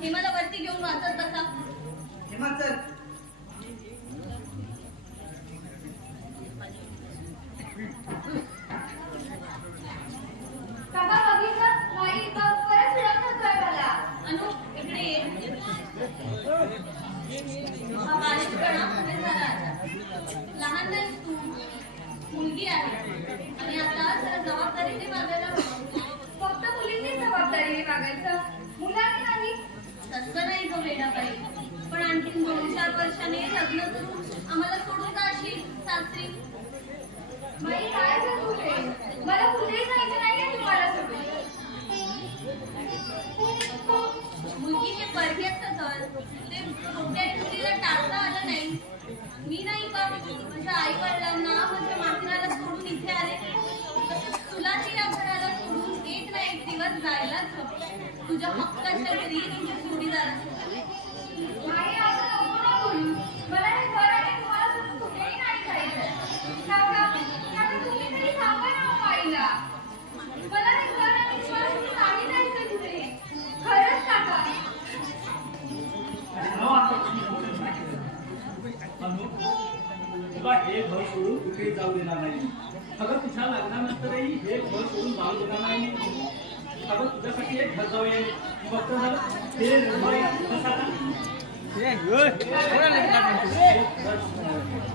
हेमाला वरती घेऊन वाचत बसा. हेमा चल. काका बघितलं नाही परत फिरवतोय मला. अनु इकडे ये. हा बालिश कणा पुढे झाला. लहान नाही तू, मुलगी आहे आणि आता जरा जबाबदारीने वागायला हवं. फक्त मुलींची जबाबदारीने वागायचं, मुलांनी नाही. तसं नाही गं वेडाबाई, पण आणखी 2-4 वर्षाने लग्न करून आम्हाला सोडून जाशील सासरी. बाई काय करू रे, मला कुठेही जायचं नाहीये तुम्हाला सोडून. मुलगी हे परगेचं घर, ते मोठ्या मुलीला टाळता आलं नाही. मी नाही का माझ्या आई वडिलांना माझ्या माथेराला सोडून इथे आले, तुला ती या घराला सोडून एक ना एक दिवस जायलाच हवं. तुझ्या हक्काच्या घरी तुझ्या जोडीदारासोबत. नाही असं नको ना बोलू. मला हे घर आणि तुम्हाला सोडून कुठेही नाही जायचं. काका तुम्ही तरी सांगा ना आईला, मला हे घर आणि तुम्हाला सोडून नाही जायचं कुठे. खरंच काका. तुला हे घर सोडून कुठेही जाऊ देणार नाही. अगं तुझ्या लग्नानंतरही हे घर सोडून जाऊ देणार नाही. अगं तुझ्यासाठी एक घर जाऊया. फक्त झालं ते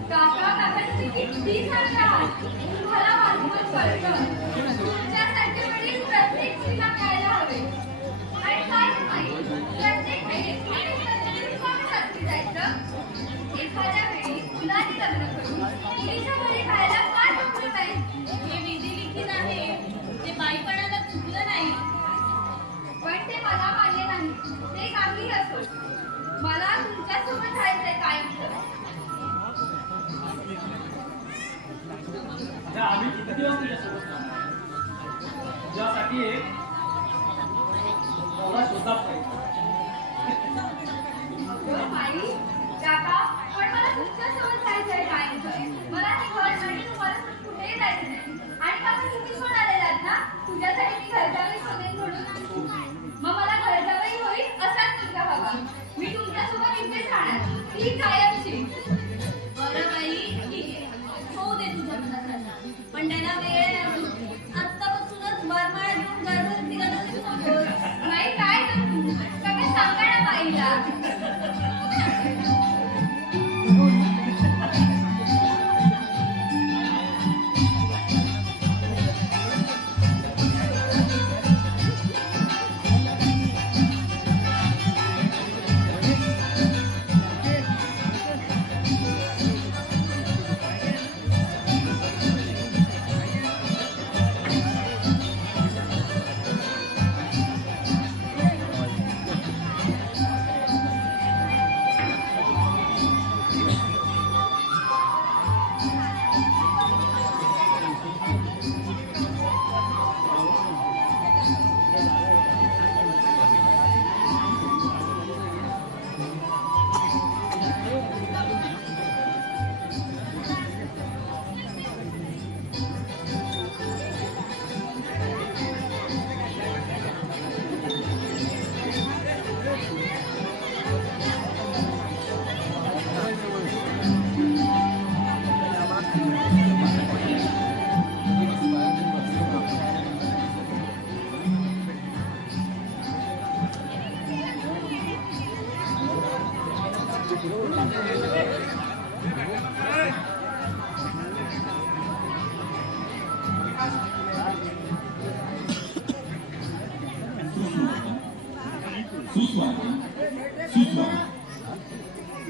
काका तुम्ही किती छान आहात. मला वाचवून कळतं. तुमच्यासारखे वडील प्रत्येक स्त्रीला कळायला हवे. आणि काय नाही, प्रत्येक वेळी सासरी जायचं. एखाद्या वेळी मुलांनी लग्न करून मुलीच्या घरी खायला काय चुकलं नाही. हे विधिलिखित आहे, ते बाईपणाला चुकलं नाही. पण ते मला मान्य नाही. ते काहीही असो, मला तुमच्यासोबत राहायचंय कायमचं. आम्ही किती दिवस तुझ्यासोबत तुझ्यासाठी एक शोधला पाहिजे. काका पण मला तुमच्यासोबत राहायचंय कायमचं. मला हे घर आणि तुम्हाला कुठेही जायचं नाही. आणि काका तुम्ही पण आलेलात ना, तुझ्यासाठी मी घरजावई शोधेन म्हणून. मग मला घरजावई होईल असाच मुलगा हवा. मी तुमच्यासोबत इथेच राहणार, ती कायमची. बरं बाई ठीक आहे, होऊ दे तुझ्या मनासारखं. पण त्याला वेळ लागतो. आत्तापासूनच बरमाळ घेऊन गर्भवतीला नाही काय करू. काका सांगा ना बाईला.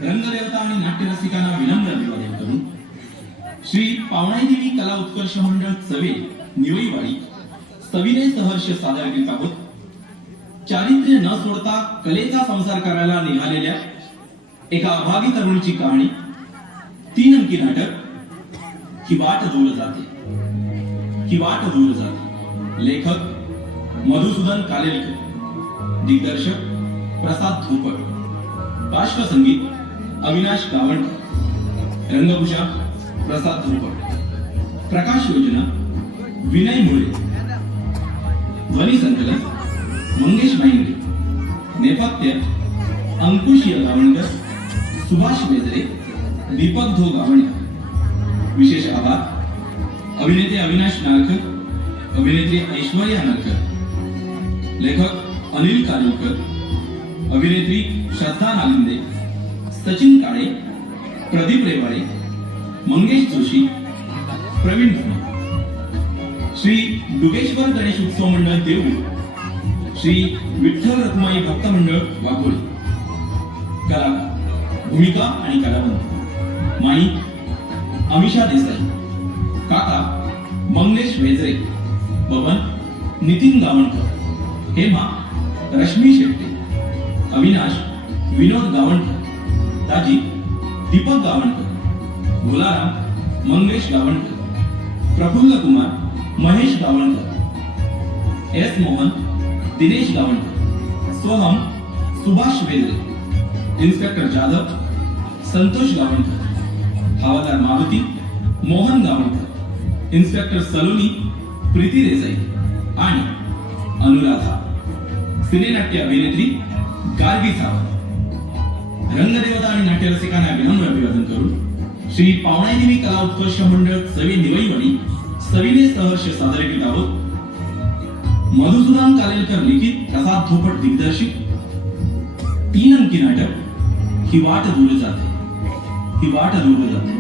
रंगदेवता आणि नाट्यरसिकांना विनम्र अभिवादन करून श्री पावणाईदेवी कला उत्कर्ष मंडळ चवे निवईवाडी सविनय सहर्ष सादर करीत आहोत. चारित्र्य न सोडता कलेचा संसार करायला निघालेल्या एका अभागी तरुणीची कहाणी, 3 अंकी नाटक ही वाट दूर जाते, ही वाट दूर जाते. लेखक मधुसूदन कालेलकर, दिग्दर्शक प्रसाद धोपट, पार्श्वसंगीत अविनाश गावंडकर, रंगभूषा प्रसाद धोपट, प्रकाश योजना विनय मुळे, ध्वनी संकलन मंगेश भाईंगे, नेपथ्य अंकुश गावणकर, सुभाष बेजरे, दीपक धो गावणकर. विशेष आभार अभिनेते अविनाश नारकर, अभिनेत्री ऐश्वर्या नारकर, लेखक अनिल कारुलकर, अभिनेत्री श्रद्धा नालिंदे, सचिन काळे, प्रदीप रेवाळे, मंगेश जोशी, प्रवीण धुमा. श्री डुगेश्वर गणेश उत्सव मंडळ देऊळ, श्री विठ्ठल रखुमाई भक्त मंडळ वाघोली. कलाकार भूमिका आणि कलावंत माई अमिषा देसाई, काका मंगेश वेजरे, बबन नितीन गावणकर, हेमा रश्मी शेट्टे, अविनाश विनोद गावणकर, ताजी दीपक गावणकर, भोलाराम मंगेश गावणकर, प्रफुल्ल कुमार महेश गावणकर, एस मोहन दिनेश गावणकर, सोहम सुभाष वेजरे, इन्स्पेक्टर जाधव संतोष गावणकर, हवालदार मारुती मोहन गावणकर, इन्स्पेक्टर सलोनी प्रीती देसाई आणि अनुराधा. सिनेनाट्य अभिनेत्री गार्गी सावंत. रंगदेवता आणि नाट्यरसिकांना विनम्र अभिवादन करून श्री पावणाईदेवी कला उत्कर्ष मंडळ सवे निवईवाडी सविने सहर्ष सादर करीत आहोत मधुसूदन कालेलकर लिखित, प्रसाद धोपट दिग्दर्शित 3 अंकी नाटक ही वाट दूर जाते, ही वाट दूर जाते.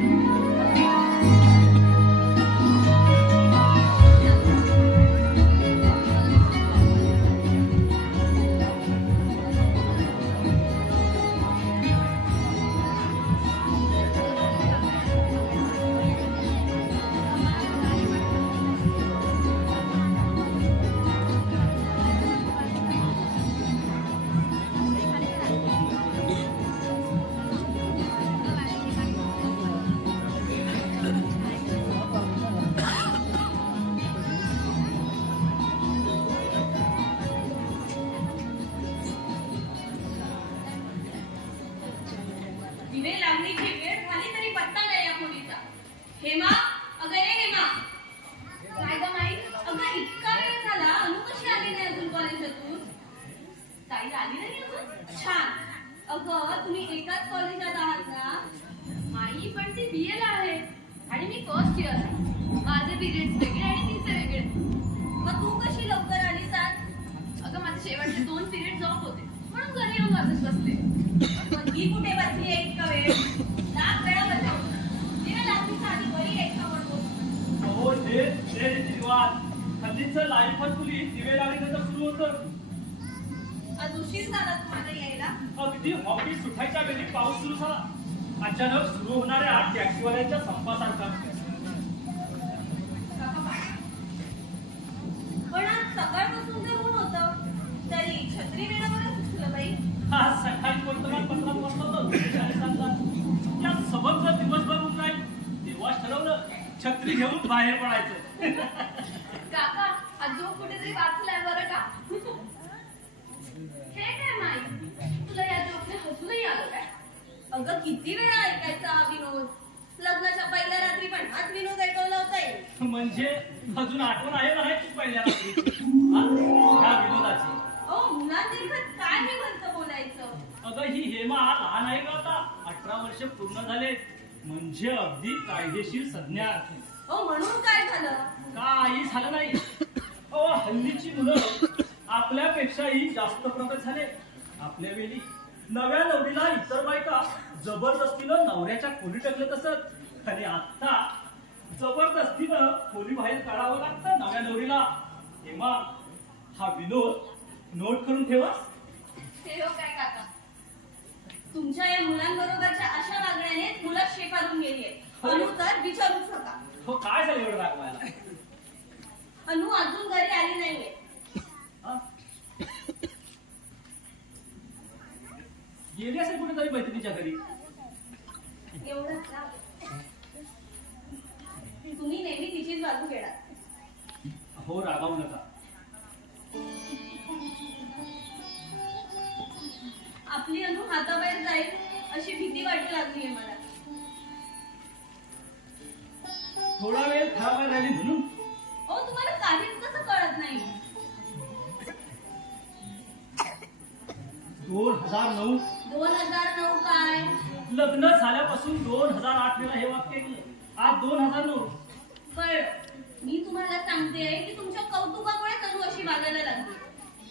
दिवे लागण्याची वेळ झाली तरी पत्ता नाही या मुलीचा. हेमा, अगं ये हेमा. काय गं माई, अगं इतका वेळ झाला, अनु कशी आली नाही अजून कॉलेजातून? ताई आली नाही अजून? छान. अगं तुम्ही एकाच कॉलेजात आहात ना? माई पण ती BA ला आहे आणि मी फर्स्ट इयर आहे. माझे पिरियड्स वेगळे आणि तिचे वेगळे. मग तू कशी लवकर आलीस आज? अगं माझे शेवटचे 2 पिरियड्स ऑफ होते म्हणून घरी येऊन वाजत बसले. ही कुठे बसली आहे इतका वेळ? लाख वेळा बसव. दिवे लागण्याच्या आधी घरी यायचं म्हणतो. अहो ते रीतिरिवाज हल्लीचं लाईफच तुली दिवे लागण्याचं सुरू होतं. आज उशीर झाला तुम्हाला यायला? अगदी हॉकी सुटायच्या वेळी पाऊस सुरू झाला. अचानक सुरू होणाऱ्या टॅक्सीवाल्यांच्या संपासारखा. पण आज सकाळपासून ते ऊन होतं, तरी छत्री वेळेवरच सुचलं बाई. आज सकाळी वर्तमानपत्रात वाचलं होतं. या समग्र दिवसभर ऊन नाही, तेव्हाच ठरवलं छत्री घेऊन बाहेर पडायचं. काका आज जो कुठेतरी वाचलाय बरं का? हे काय माई, तुला या जोकने हसूनही आलं काय? अगं किती वेळा ऐकायचा हा विनोद? लग्नाच्या पहिल्या रात्री पण हाच विनोद ऐकवला होता. म्हणजे अजून आठवण आहे ना तू पहिल्या रात्री ह्या विनोदाची? मुलांदेखत काय मी म्हणतं बोलायचं? अगं ही हेमा लहान आहे का आता? 18 वर्ष पूर्ण झाले, म्हणजे अगदी कायदेशीर संज्ञा. म्हणून काय झालं? काही झालं नाही. हल्लीची मुलं आपल्यापेक्षाही जास्त प्रगत झाले. आपल्या वेळी नव्या नवरीला इतर बायका जबरदस्तीनं नवऱ्याच्या खोली टाकलं असत, आणि आता जबरदस्तीनं खोली बाहेर काढावं लागतं नव्या नवरीला. हेमा, हा विनोद नोट करून ठेवा. ठेव काय काका, तुमच्या या मुलांबरोबरच्या अशा वागण्याने मुलं शेफारून गेली आहेत. अनु तर विचारूच नका. हो, काय झालं एवढं दाखवायला? अनु अजून घरी आली नाहीये. गेली असेल कुठेतरी मैत्रिणीच्या घरी. एवढंच ना. तुम्ही नेहमी तिचीच बाजू घेणार. हो, रागावू नका. आपली अनु हाताबाहेर जाईल अशी भीती वाटू लागली आहे मला. थोडा वेळ घराबाहेर राहिली म्हणून. हो, तुम्हाला काहीच कसं कळत नाही. 2009 2009 काय? लग्न झाल्यापासून 2008 वेळा हे वाक्य केलं. आज 2009. कळलं. मी तुम्हाला सांगते की तुमच्या कौतुकामुळे अनु अशी वागायला लागली.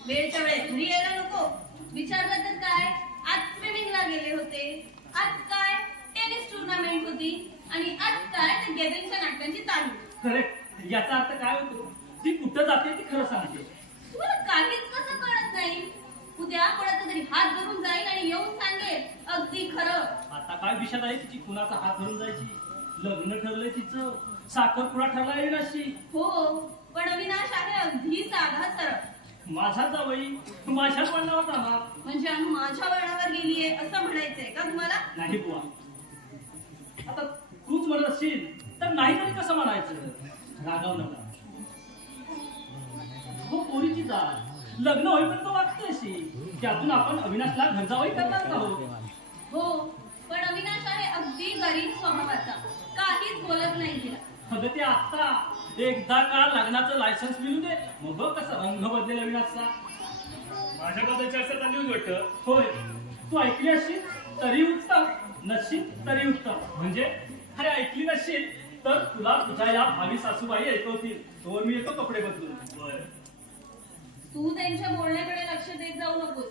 वेळच्या वेळेत घरी यायला नको. विचारलं तर काय, आज स्विमिंगला गेले होते, आज काय टेनिस टुर्नामेंट होती, आणि आज काय ते गॅदरिंगच्या नाटकांची तालीम. करेक्ट. याचा अर्थ काय होतो? ती कुठं जाते ती खरं सांगते. तुम्हाला काहीच कसं कळत नाही. उद्या कोणाचा तरी हात धरून जाईल आणि येऊन सांगेल अगदी खरं. आता काय विषय आहे तिची कुणाचा हात धरून जायची? लग्न ठरलंय तिचं, साखरपुडा ठरला अविनाशशी. हो, पण अविनाश आहे अगदी साधा सरळ. माझा जावई माझ्याच वळणावर जाणार. म्हणजे अनु माझ्या वळणावर गेलीये असं म्हणायचंय का तुम्हाला? नाही बुवा. आता तूच म्हणत असशील तर नाही तरी कसं म्हणायचं? रागाव नका. हो, पोरीची जात लग्न होईपर्यंत वागते अशी. त्यातून आपण अविनाशला घरजावई करणार आहोत. हो, पण अविनाश आहे अगदी गरीब स्वभावाचा. काहीच बोलत नाही तिला. अगं ते आता एकदा का लग्नाचं लायसन्स मिळू दे, मग बघ कसं रंग बदलेल अविनाशचा. माझ्याबद्दल चर्चा चालली होती वाटतं. होय, तू ऐकली असशील तरी उत्तम, नसशील तरी उत्तम. म्हणजे अरे ऐकली नसशील तर तुला तुझ्या या भावी सासूबाई ऐकवतील. तोवर मी येतो कपडे बदलून. बरं. तू त्यांच्या बोलण्याकडे लक्ष देत जाऊ नकोस.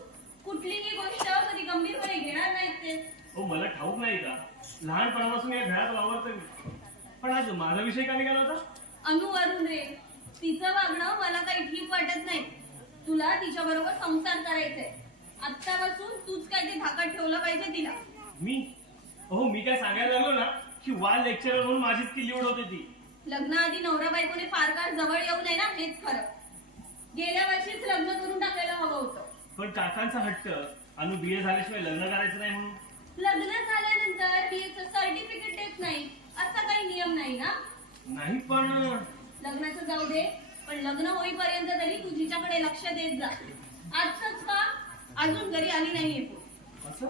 कुठलीही गोष्ट कधी गंभीरपणे घेणार नाहीत ते. हो, मला ठाऊक नाही का, लहानपणापासून या घरात वावरतोय मी. पण आज माझा विषय का निघाला होता? अनु वरून रे, तिचं वागणं मला काही ठीक वाटत नाही. तुला तिच्या बरोबर संसार करायचंय. आत्तापासून तूच काय ते धाकात ठेवलं पाहिजे तिला. मी काय सांगायला लागलो ना की वाल लेक्चरर म्हणून माझीच किल्ली उडवते ती. लग्नाआधी नवरा बायकोने फार काळ जवळ येऊ नये ना, हेच खरं. गेल्या वर्षीच लग्न करून टाकायला हवं होतं. पण काकांचा हट्ट, अनु BA झाल्याशिवाय लग्न करायचं नाही म्हणून. लग्न झाल्यानंतर बीएचं सर्टिफिकेट देत नाही असा काही नियम नाही ना. नाही पण लग्नाचं जाऊ दे, पण लग्न होईपर्यंत तरी तू तिच्याकडे लक्ष देत जा. आजच का अजून घरी आली नाहीये तू. असं?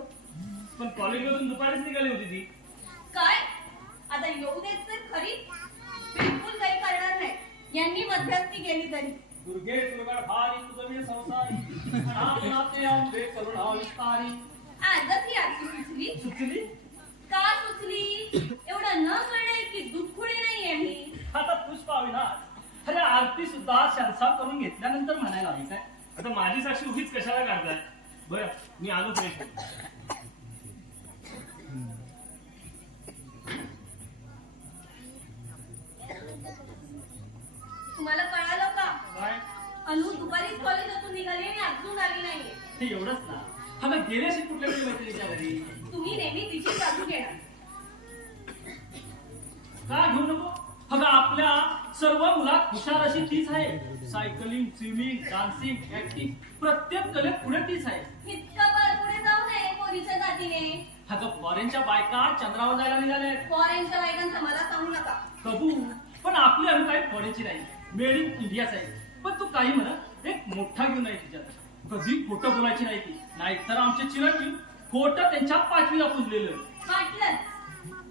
पण कॉलेजमधून दुपारीच निघाली होती ती. काय? आता येऊ देत तर खरी. बिलकुल काही करणार नाही. यांनी मध्यस्थी केली तरी. दुर्गे दुर्गड भारी तुझे संसारी, नाते आंबे करुणा विस्तारी. आजच ही आरती सुचली. सुचली? का सुचली? एवढं न कळणं की दुःखुळे नाहीये मी. आता पुष्पा अविनाश, अरे आरती सुद्धा शांसा करून घेतल्यानंतर म्हणायला हवी काय? आता माझी साक्षी उगीच कशाला काढताय? बरं, मी आलो फ्रेश. तुम्हाला कळालं का? काय? अनु दुपारीच कॉलेजातून निघाली आणि अजून आली नाहीये. हे एवढंच ना. अगं गेल्याशी कुठल्या तरी मैत्रिणीच्या घरी. तुम्ही नेहमी तिची बाजू घेणार. का घेऊ नको? अगं आपल्या सर्व मुलात हुशार अशी तीच आहे. सायकलिंग, स्विमिंग, डान्सिंग, ऍक्टिंग प्रत्येक कलेत पुढे तीच आहे. इतकं वर पुढे जाऊ नये पोरीच्या जातीने. अगं फॉरेनच्या बायका चंद्रावर जायला निघाले. फॉरेनच्या बायकांचं मला सांगू नका. कबू, पण आपली अनु काही फॉरेनची नाही, मेड इन इंडियाच आहे. पण तू काही म्हणा, एक मोठा घेऊन आहे तिच्यात. कधी खोटं बोलायची नाही ती. नाहीतर आमचे चिरंजीव खोटं त्यांच्या 5वीला पुजलेलं. वाटलंच.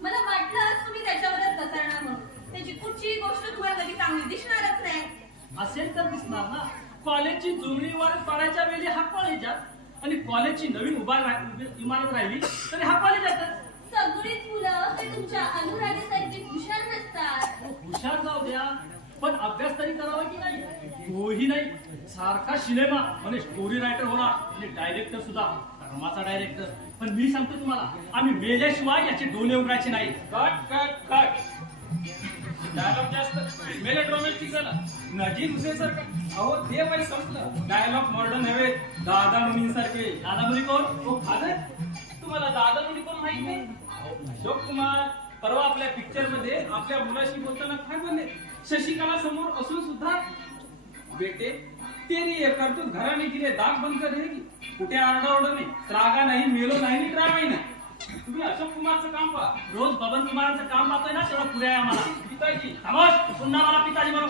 मला वाटलं तुम्ही त्याच्यावरच घसरणार म्हणून. त्याची कुठचीही गोष्ट तुम्हाला कधी चांगली दिसणारच नाही. असेल तर दिसणार ना. कॉलेजची जुळणी इमारत पाडायच्या वेळी हा कॉलेजात, आणि कॉलेजची नवीन इमारत राहिली तरी हा कॉलेजातच. सगळीच मुलं ते तुमच्या अनुराधेसारखी हुशार नसतात. हुशार जाऊ द्या, पण अभ्यास तरी करावा की नाही? तोही नाही. सारखा सिनेमा म्हणजे स्टोरी रायटर होणार आणि डायरेक्टर सुद्धा धर्माचा डायरेक्टर. पण मी सांगतो तुम्हाला, आम्ही मेल्याशिवाय याचे डोळे उघडायचे नाही. Cut cut cut. डायलॉग जास्त मेलोड्रामॅटिक झाला. नजीक हुसेनसारखं. अहो ते बाई संपलं. डायलॉग मॉडर्न हवे. दादा मुनींसारखे. दादा मुली कोण? हो खादर, तुम्हाला दादा मुनी कोण माहित नाही? अशोक कुमार परवा आपल्या पिक्चर मध्ये आपल्या मुलाशी बोलताना काय बोलले? शशिकला समोर असून सुद्धा बेटे तेरी ये करतूत घराने गिरे दाग बंद कर रहेगी. कुठे आरडाओरडा नाही, त्रागा नाही, मेलो नाही, आणि ड्रामाही नाही. तुम्ही अशोक कुमारचं काम पहा. रोज बबन कुमारांचं काम पाहतोय ना, तेवढं पुढे आहे आम्हाला. पिताजी, थांबस, पुन्हा मला पिताजी म्हणू.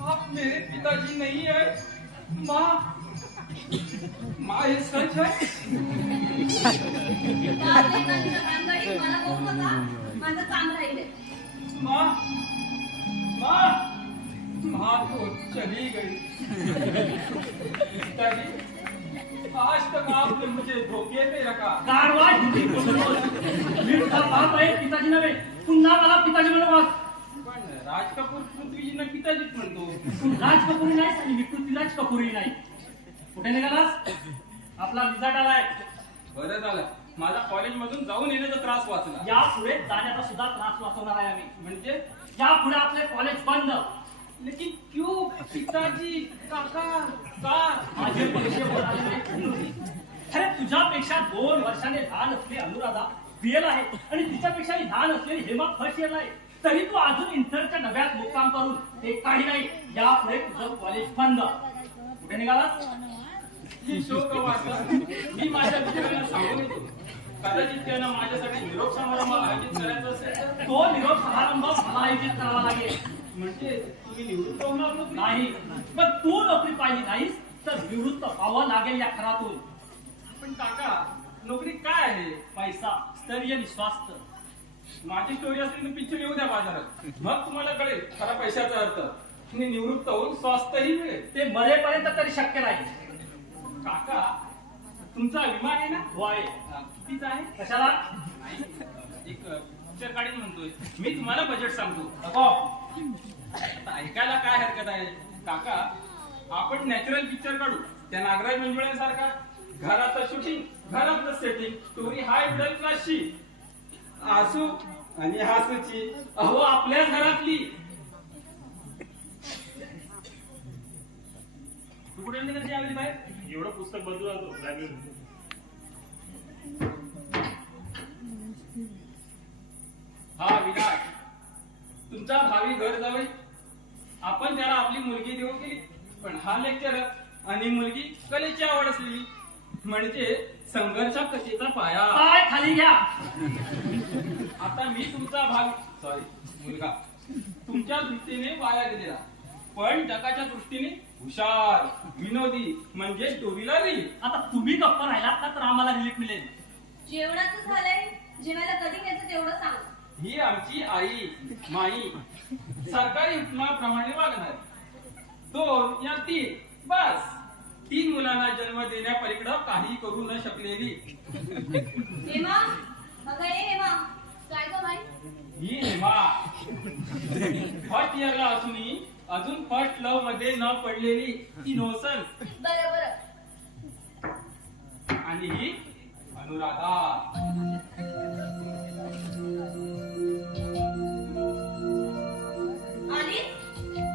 आप मेरे पिताजी नहीं है. माँ, माँ हे सच है. मला बोलू नका, माझं काम राहिले. माँ, माँ, माँ तो चली गई. पिताजी, आज तक आपने मुझे धोखे में रखा. कारवा हिंदी बोलतोय. मी तुझा बाप आहे, पिताजी नव्हे. पुन्हा मला पिताजी म्हणू. पण राज कपूर पृथ्वीजींना पिताजीच म्हणतो. तू राज कपुरी नाहीस आणि मी पृथ्वीराज कपुरी नाही. कुठे निघालास? आपला रिझल्ट आलाय. बरं झालं, माझा कॉलेज मधून जाऊन येण्याचा त्रास वाचला. या पुढे जाण्याचा सुद्धा त्रास वाचवणार आहे आम्ही. म्हणजे या पुढे आपले कॉलेज बंद. लेकिन क्यों पिताजी, काका, का? माझे पैसे वर आले नाही. अरे तुझ्यापेक्षा 2 वर्षाने लहान असलेली अनुराधा बीएल आहे आणि तिच्यापेक्षाही लहान असलेली हेमा फर्स्ट इयरला आहे. तरी तू अजून इंटरच्या डब्यात मुक्काम करून हे काही नाही. या पुढे तुझं कॉलेज बंद. कुठे निघालास? ही शोक वाचला. मी माझ्या मित्रांना सांगून येतो. कदाचित त्यानं माझ्यासाठी निरोप समारंभ आयोजित करायचा असेल तर. तो निरोप समारंभ मला आयोजित करावा लागेल. म्हणजे तुम्ही निवृत्त होणार नव्हते? नाही, पण तू नोकरी पाहिली नाहीस तर निवृत्त व्हावं लागेल या खरातून. पण काका, नोकरी काय आहे? पैसा, स्थैर्य आणि स्वास्थ्य. माझी स्टोरी असली तर पिक्चर येऊ द्या बाजारात, मग तुम्हाला कळेल खरा पैशाचा अर्थ. तुम्ही निवृत्त होऊन स्वास्थ्यही मिळेल. ते मरेपर्यंत तरी शक्य नाही. काका, तुमचा विमा आहे ना? हो आहे. कितीचा आहे? कशाला? नाही, एक पिक्चर काढीन म्हणतोय मी. तुम्हाला बजेट सांगतो. नको. आता ऐकायला काय हरकत आहे? काका, आपण नॅचरल पिक्चर काढू. त्या नागराज मंजुळ्यांसारखा. घराचं शूटिंग, घरातलं सेटिंग, स्टोरी हाय मिडल क्लासची, आसू आणि हासूची. अहो, आपल्याच घरातली. तू कुठे निघाली यावेळी बाहेर? एवढं पुस्तक बदलू लागतो लायब्ररी. हा विनाश, तुमचा भावी घर जावई. आपण त्याला आपली मुलगी देऊ केली, पण हा लेक्चरर आणि मुलगी कलेची आवड असलेली, म्हणजे संघर्ष कथेचा पाया. पाय खाली घ्या. आता मी तुमचा भावी, सॉरी, मुलगा तुमच्या दृष्टीने वाया गेलेला, पण जगाच्या दृष्टीने हुशार, विनोदी, म्हणजे स्टोरीला रील. आता तुम्ही गप्प राहिलात ना तर आम्हाला रिलीफ मिळेल. जेवणाचं झालंय, जेवायला कधी घ्यायचं तेवढं सांग. ही आमची आई, माई, सरकारी हुकमाप्रमाणे वागणार. 2 या 3, बस 3 मुलांना जन्म देण्यापलीकडं काही करू न शकलेली हेमा, अगं ये हेमा. काय गं बाई? ही हेमा. फर्स्ट इयरला असूनही अजून फर्स्ट लव्ह मध्ये न पडलेली इनोसन्स. बरं बरं. आणि ही अनुराधा. आली?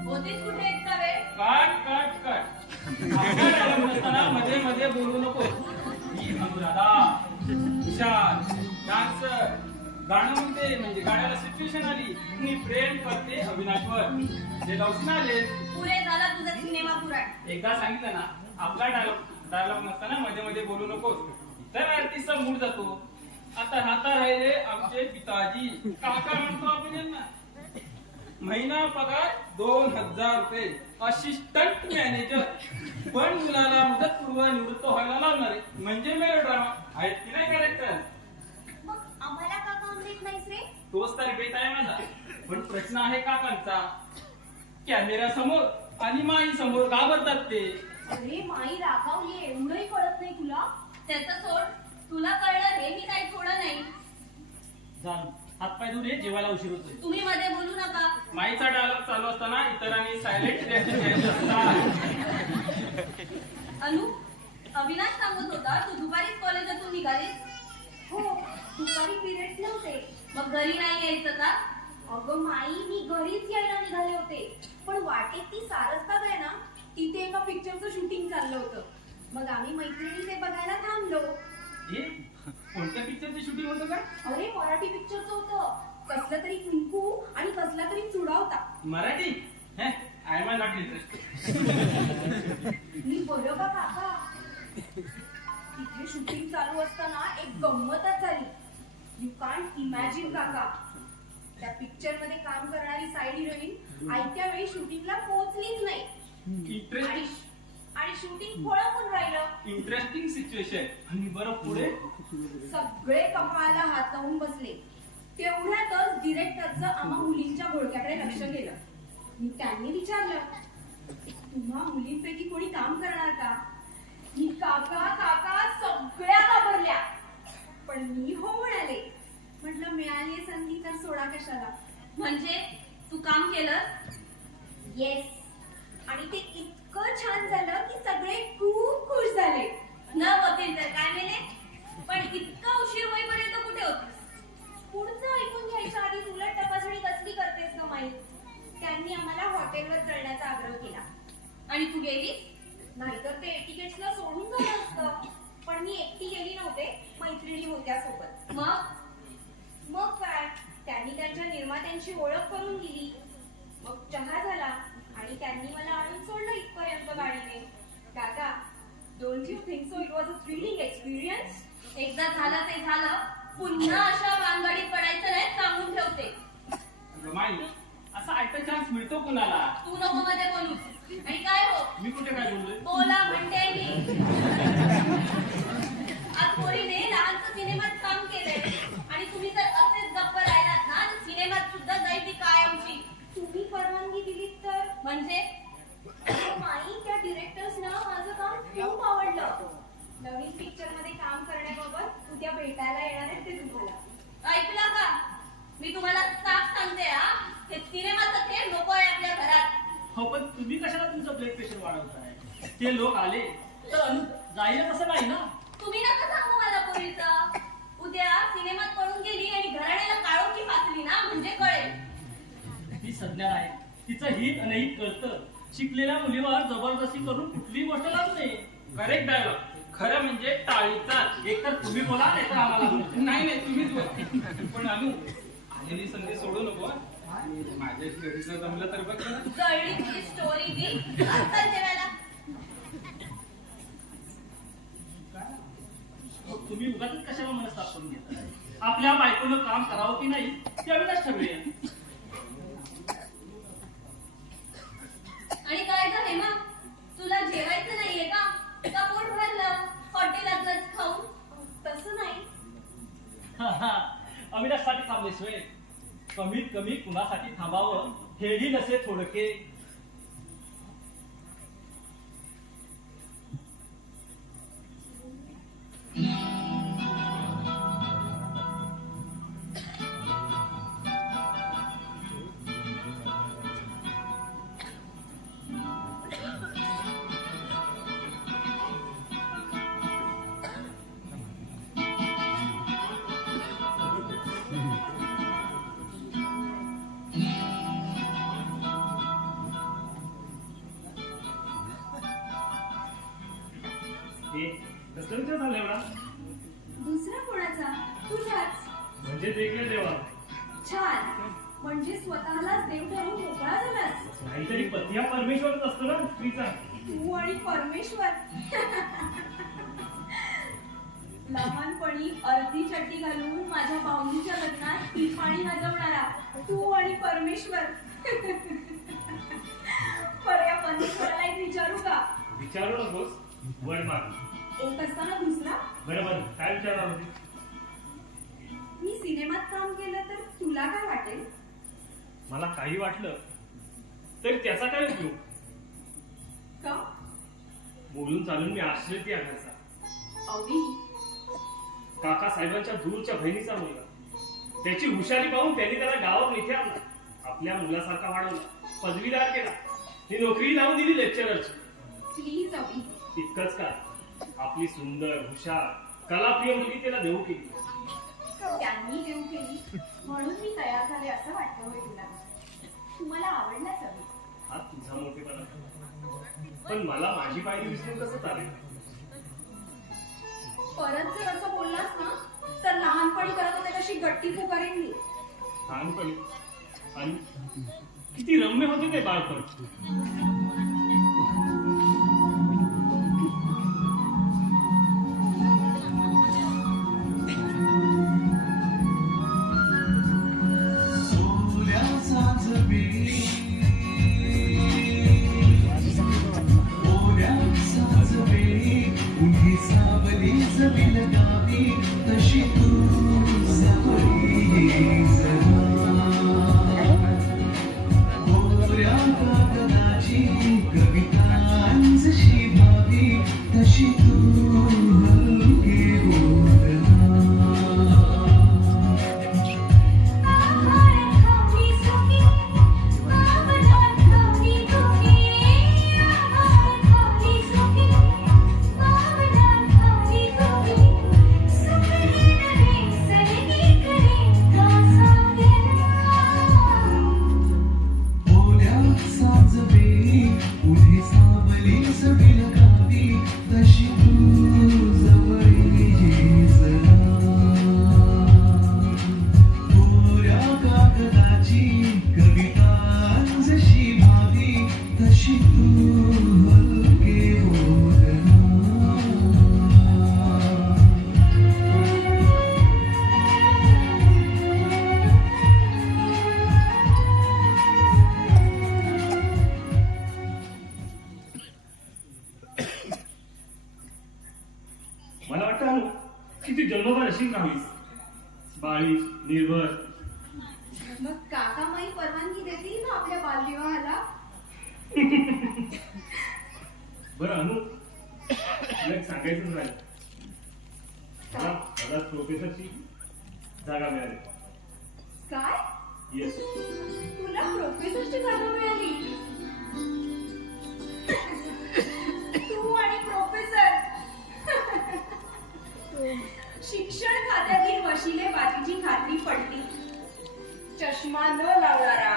होतीच कुठे इतका वेळ? Cut cut cut. आपल्या dialogue नसताना मध्ये मध्ये बोलू नको. ही अनुराधा हुशार, डान्सर, गाणं म्हणते, म्हणजे गाण्याला सिच्युएशन आली. मी प्रेम करते अविनाशवर. जे लवसून आले. पुरे झाला तुझा सिनेमा पुराण. एकदा सांगितलं ना, आपला डायलॉग नसताना मध्ये मध्ये बोलू नकोस. तर आर्टिस्टचा मूड जातो. आता राहिले आमचे पिताजी. काका म्हणतो आपण यांना. महिना पगार 2000 रुपये. Assistant manager. पण मुलाला मुदतपूर्व निवृत्त व्हायला लावणारे, म्हणजे मेलोड्रामा. आहेत की नाही कॅरेक्टर? मग आम्हाला का काम देत नाहीस रे? तोच तर बेत आहे माझा. पण प्रश्न आहे काकांचा. कॅमेरा समोर आणि माई समोर घाबरतात ते. अरे माई रागावली, एवढंही कळत नाही तुला? त्याचं सोड, तुला कळलं हे मी काही थोडं नाही. जाण, हातपाय धुवून ये, जेवायला उशीर होतोय. तुम्ही मध्ये बोलू नका. माईचा डायलॉग चालू असताना इतरांनी सायलेंट रिएक्शन घ्यायचं असतात. अनु, अविनाश सांगत होता तू दुपारीच कॉलेजातून निघालीस. हो, दुपारी पिरियड्स नव्हते. मग घरी नाही यायचं का? अगं माई, मी घरीच यायला निघाले होते, पण वाटेत ती सारसबाग आहे ना, तिथे एका पिक्चरचं शूटिंग चाललं होतं. मग आम्ही मैत्रिणी ते बघायला थांबलो. हे कोणत्या पिक्चरचं शूटिंग होतं का? अरे मराठी पिक्चरचं होतं. कसला तरी कुंकू आणि कसला तरी चुडा होता. Marathi? I am not interested. मी बरं का काका, शूटिंग चालू असताना एक गंमतच झाली. यू कांट इमॅजिन काका, त्या पिक्चर मध्ये काम करणारी साईड हिरोईन आयत्या वेळी शूटिंगला पोहोचलीच नाही आणि शूटिंग खोळंबून राहिलं. Interesting situation. आणि बरं पुढे सगळे कपाळाला हात लावून बसले. तेवढ्यातच डिरेक्टरचं आम्हा मुलींच्या घोळक्याकडे लक्ष गेलं. मी त्यांनी विचारलं, तुम्हा मुलींपैकी कोणी काम करणार का? मी काका काका सगळ्या घाबरल्या, पण मी हो म्हणाले. म्हटलं मिळाली संधी तर सोडा कशाला. म्हणजे तू काम केलं? येस, आणि ते इतकं छान झालं की सगळे खूप खुश झाले. न होतील तर काय मेले? पण इतका उशीर होईपर्यंत कुठे होतीस? पुढचं ऐकून घ्यायच्या आधी उलट तपासणी कसली करतेस ग माई? त्यांनी आम्हाला हॉटेलवर चढण्याचा आग्रह केला. आणि तू गेली? नाहीतर ते एटिकेट्सला सोडून झालं असतं. पण मी एकटी गेली नव्हते, मैत्रिणी होत्या सोबत. मग काय, त्यांनी त्यांच्या निर्मात्यांची ओळख करून दिली. मग चहा झाला आणि त्यांनी मला आणून सोडलं इथपर्यंत गाडीने. काका, don't you think so it was a thrilling experience? एकदा झालं ते झालं. पुन्हा अशा भानगडीत पडायचं नाही, सांगून ठेवते. माई, असा ऐका चान्स मिळतो कुणाला? तू नको मध्ये बोलू. आणि काय हो, मी कुठे काय बोललोय? बोला म्हणते मी. आज पोरीने लहानचं सिनेमात काम केलंय आणि तुम्ही जर असेच गप्प राहिलात ना तर सिनेमात सुद्धा जाईल ती कायमची. तुम्ही परवानगी दिलीत तर? म्हणजे माई, त्या डिरेक्टर्सना माझं काम खूप आवडलं. नवीन पिक्चर मध्ये काम करण्याबाबत उद्या भेटायला येणार आहेत ते तुम्हाला. ऐकलं का? मी तुम्हाला साफ सांगते हा, हे सिनेमाचं खेळ नको आहे आपल्या घरात. हो, पण तुम्ही कशाला तुमचं ब्लड प्रेशर वाढवताय? ते लोक आले तर जायला तसं नाही ना. तुम्ही नका सांगू मला पोरीचं. उद्या सिनेमात पळून गेली आणि घराण्याला काळोखी फासली ना म्हणजे कळेल. ती सज्ञान आहे, तिचं हित अनहित कळतं. शिकलेल्या मुलीवर जबरदस्ती करून कुठलीही गोष्ट लागू नये. Correct dialogue. खरं म्हणजे टाळीचाच. एक तर तुम्ही बोला, नाही तर आम्हाला बोला. नाही तुम्हीच बोला. पण अनु, आलेली संधी सोडू नको. माझ्याशी घरीचं जमलं तर बघ ना. जळली तुझी स्टोरी ती. आजकाल जेवायला मग तुम्ही उगाच कशाला मनस्ताप करून घेता? आपल्या बायकोनं काम करावं की नाही ते आम्ही ठरवूया. आणि काय का हेमा, तुला जेवायचं नाहीये का? का पोट भरलं हॉटेलातलंच खाऊन? तसं नाही. आम्ही त्यासाठी थांबलेच होय. कमीत कमी कुणासाठी थांबावं हेही नसे थोडके. कसं विचार झाला एवढा? दुसरा कोणाचा? तुझाच. म्हणजे देखले देवा. छान, म्हणजे स्वतःलाच देव ठरवून मोकळा झालास. नाहीतरी पती हा परमेश्वरच असतो ना स्त्रीचा. तू आणि परमेश्वर. लहानपणी अर्धी चड्डी घालून माझ्या भाऊनीच्या लग्नात पिपाणी वाजवणारा तू आणि परमेश्वर. पर्या परमेश्वराला एक विचारू का? विचारू नकोस, वर माग. एक असताना दुसरा. बरोबर, काय विचारणार होती? मी सिनेमात काम केलं तर तुला काय वाटेल? मला काही वाटलं तर त्याचा काय उपयोग? का? बोलून चालून मी आश्रय आणायचा. अवी, काका साहेबांच्या दूरच्या बहिणीचा मुलगा. त्याची हुशारी पाहून त्यांनी त्याला गावात इथे आणला. आपल्या मुलासारखा वाढवला, पदवीदार केला, ही नोकरी लावून दिली लेक्चररची. प्लीज अवी. इतकंच का, आपली सुंदर हुशार कलाप्रिय मुलगी त्याला देऊ केली. त्यांनी देऊ केली म्हणून मी तयार झाले असं वाटतं होय तुला? तुम्हाला आवडलाच अवी. हा तुझा मोठेपणा. पण मला माझी पायरी विसरून कसं चालेल? परत जर असं बोललास ना तर लहानपणी करत होते कशी गट्टी पुकारेन मी. लहानपणी आणि किती रम्य होते ते बाळपण. बाळी निर्भर. मग काकामाई परवानगी देतील ना आपल्या बालविवाहाला? बरं अनु, तुला एक सांगायचंच राहिलं. मला प्रोफेसरची जागा मिळाली. काय? येस. तुला प्रोफेसरची जागा मिळाली? तू आणि प्रोफेसर शिक्षण खात्यातील वशिलेबाजीची खात्री पडली. चष्मा न लावणारा,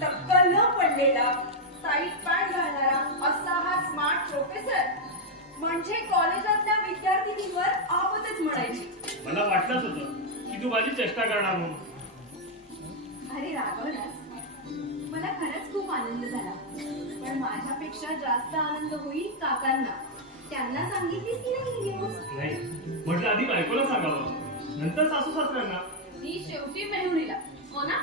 टक्कल न पडलेला, टाईट पॅन्ट घालणारा असा हा स्मार्ट प्रोफेसर म्हणजे कॉलेजातल्या विद्यार्थिनींवर आपतच म्हणायची. मला वाटलंच होतं की तू माझी चेष्टा करणार म्हणून. अरे रागवलास, मला खरंच खूप आनंद झाला. पण माझ्यापेक्षा जास्त आनंद होईल काकांना. त्यांना सांगितलीस की नाही ही न्यूज? नाही, म्हटलं आधी बायकोला सांगावं, नंतर सासू सासऱ्यांना. मी शेवटी मेहुणीला, हो ना?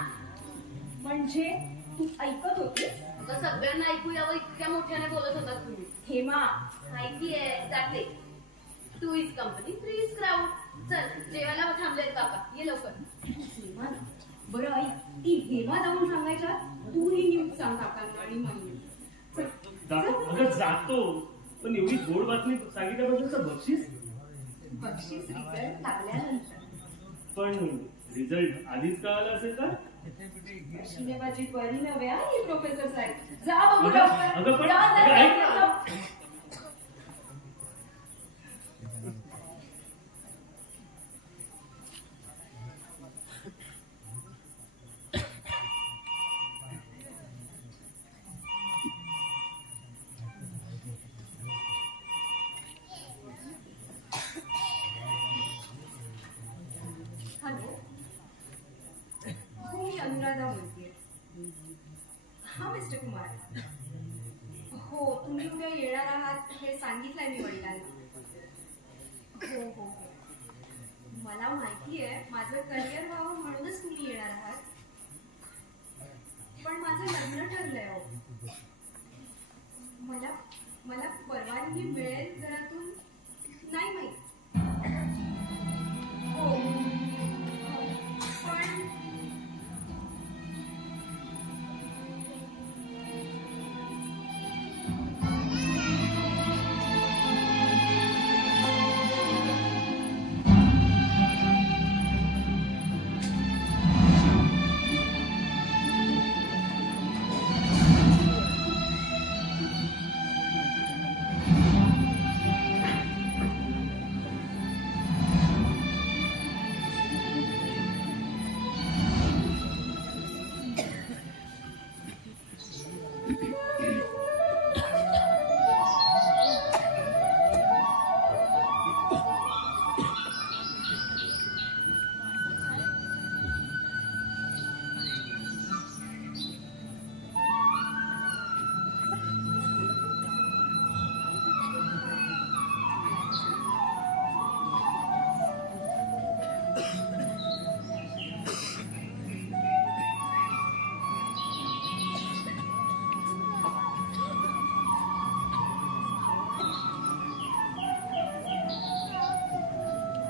म्हणजे तू ऐकत होतीस? आता सगळ्यांना ऐकू यावं इतक्या मोठ्याने बोलत होतात तुम्ही. हेमा, माहितीये, जाते. 2 is company, 3 is crowd. चल, जेवायला थांबलेत काका, ये लवकर. हेमा ना. बरं ऐक, ती हेमा जाऊन सांगायच्या तू ही न्यूज सांग काकांना आणि मला. अगं जातो, पण एवढी गोड बातमी सांगितल्याबद्दलचं बक्षीस. बक्षीस रिझल्ट लागल्यानंतर. पण रिझल्ट आधीच कळाला असेल तर? शिनेबाजी बरी नव्हे ही प्रोफेसर साहेब. जा बघू अगं लवकर. पण जा, जा, अगं, ऐक जा, ना. जा. हॅलो, हो मी अनुराधा बोलतेय. हा मिस्टर कुमार. हो, तुम्ही उद्या येणार आहात हे सांगितलंय मी वडिलांना. हो हो हो, मला माहिती आहे माझं करिअर व्हावं म्हणूनच तुम्ही येणार आहात. पण माझं लग्न ठरलंय हो. मला परवानगी मिळेल घरातून नाही माहित. हो, पण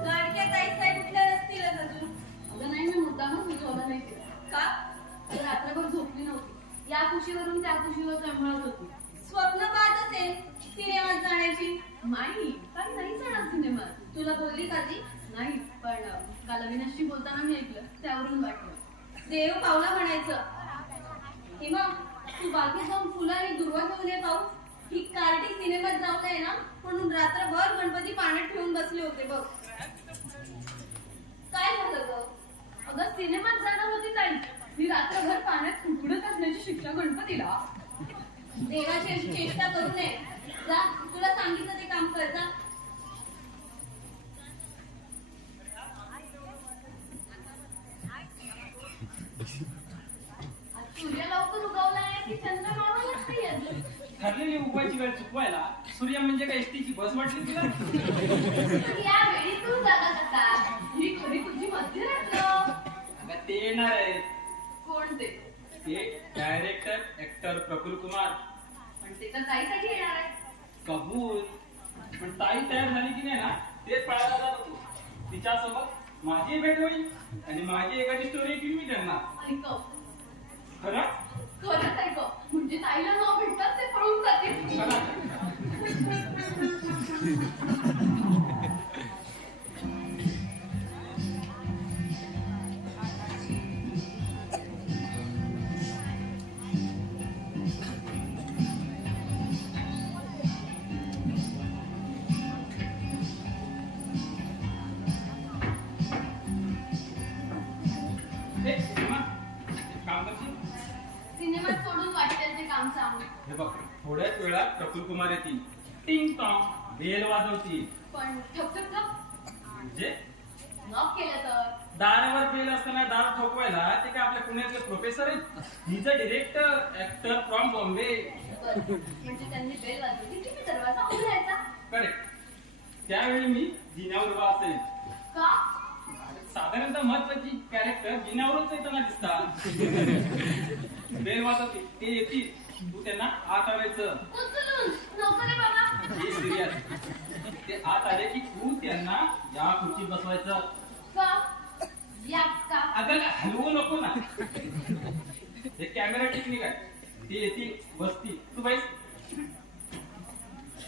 लाडक्या ताई साहेब उठल्या नसतीलच अजून. अगं नाही, मी मुद्दामच उठवलं नाही तिला. का? ती रात्रभर झोपली नव्हती. या कुशीवरून त्या कुशीवर चढवत होती. स्वप्न पाहत असेल सिनेमात जाण्याची. नाही, पण नाही जाणार सिनेमात. तुला बोलली का ती? नाही, पण काल अविनाशशी बोलताना मी ऐकलं, त्यावरून वाटलं. देव पावला म्हणायचं. हेमा, तू बागेत जाऊन फुलं आणि दुर्वा घेऊन ये पाहू. ही कार्टी सिनेमात जाऊ नये ना म्हणून रात्रभर गणपती पाण्यात ठेवून बसले होते बघ. काय झालं ग? अगं सिनेमात जाणार होती ताई. मी रात्रभर पाण्यात उकडत असण्याची शिक्षा गणपतीला. देवाची अशी चेष्टा करू नये. जा, तुला सांगितलं ते काम कर जा. आज सूर्य लवकर उगवला आहे की चंद्र मावळलाच नाही अजून. ठरलेली उपायची वेळ चुकवायला सूर्य म्हणजे काय एसटीची बस वाटली तुला? यावेळी तू जागा कसा? ही खरी तुझी मध्यरात्र. अगं ते येणार आहेत. कोण ते? ते डायरेक्टर ऍक्टर प्रफुल्ल कुमार. पण ते तर ताईसाठी येणार आहे. कबूल, पण ताई तयार झाली की नाही ना तेच पळायला जात होतो. तिच्यासोबत माझी भेट होईल आणि माझी एखादी स्टोरी ऐकून मी त्यांना ऐक खरं खरंच ऐक म्हणजे ताईला न भेटतात ते पळून जाते ए, सीमा, एक काम करशील? सिनेमात सोडून वाटेल ते काम सांग हे बघ थोड्याच वेळात प्रफुल्ल कुमार येतील टिंग टॉंग बेल वाजवतील पण ठक ठक ठक म्हणजे लॉक केलं तर दारावर बेल असताना दार ठोकवायला ते काय आपल्या पुण्यातले प्रोफेसर आहेत his a director actor from Bombay बरं म्हणजे त्यांनी बेल वाजवली की मी दरवाजा उघडायचा करेक्ट त्यावेळी मी जिन्यावर उभा असेल का साधारणतः महत्वाची कॅरेक्टर जिन्यावरच येताना दिसतात बेल वाजवते ते येतील तू त्यांना आत आणायचं उचलून नको रे बाबा हे सिरियस ते आत आले की तू त्यांना या खुर्चीत बसवायचं का याच का अगं हलवू नको ना हे कॅमेरा टेक्निक आहे ते येतील बसतील तू बाईस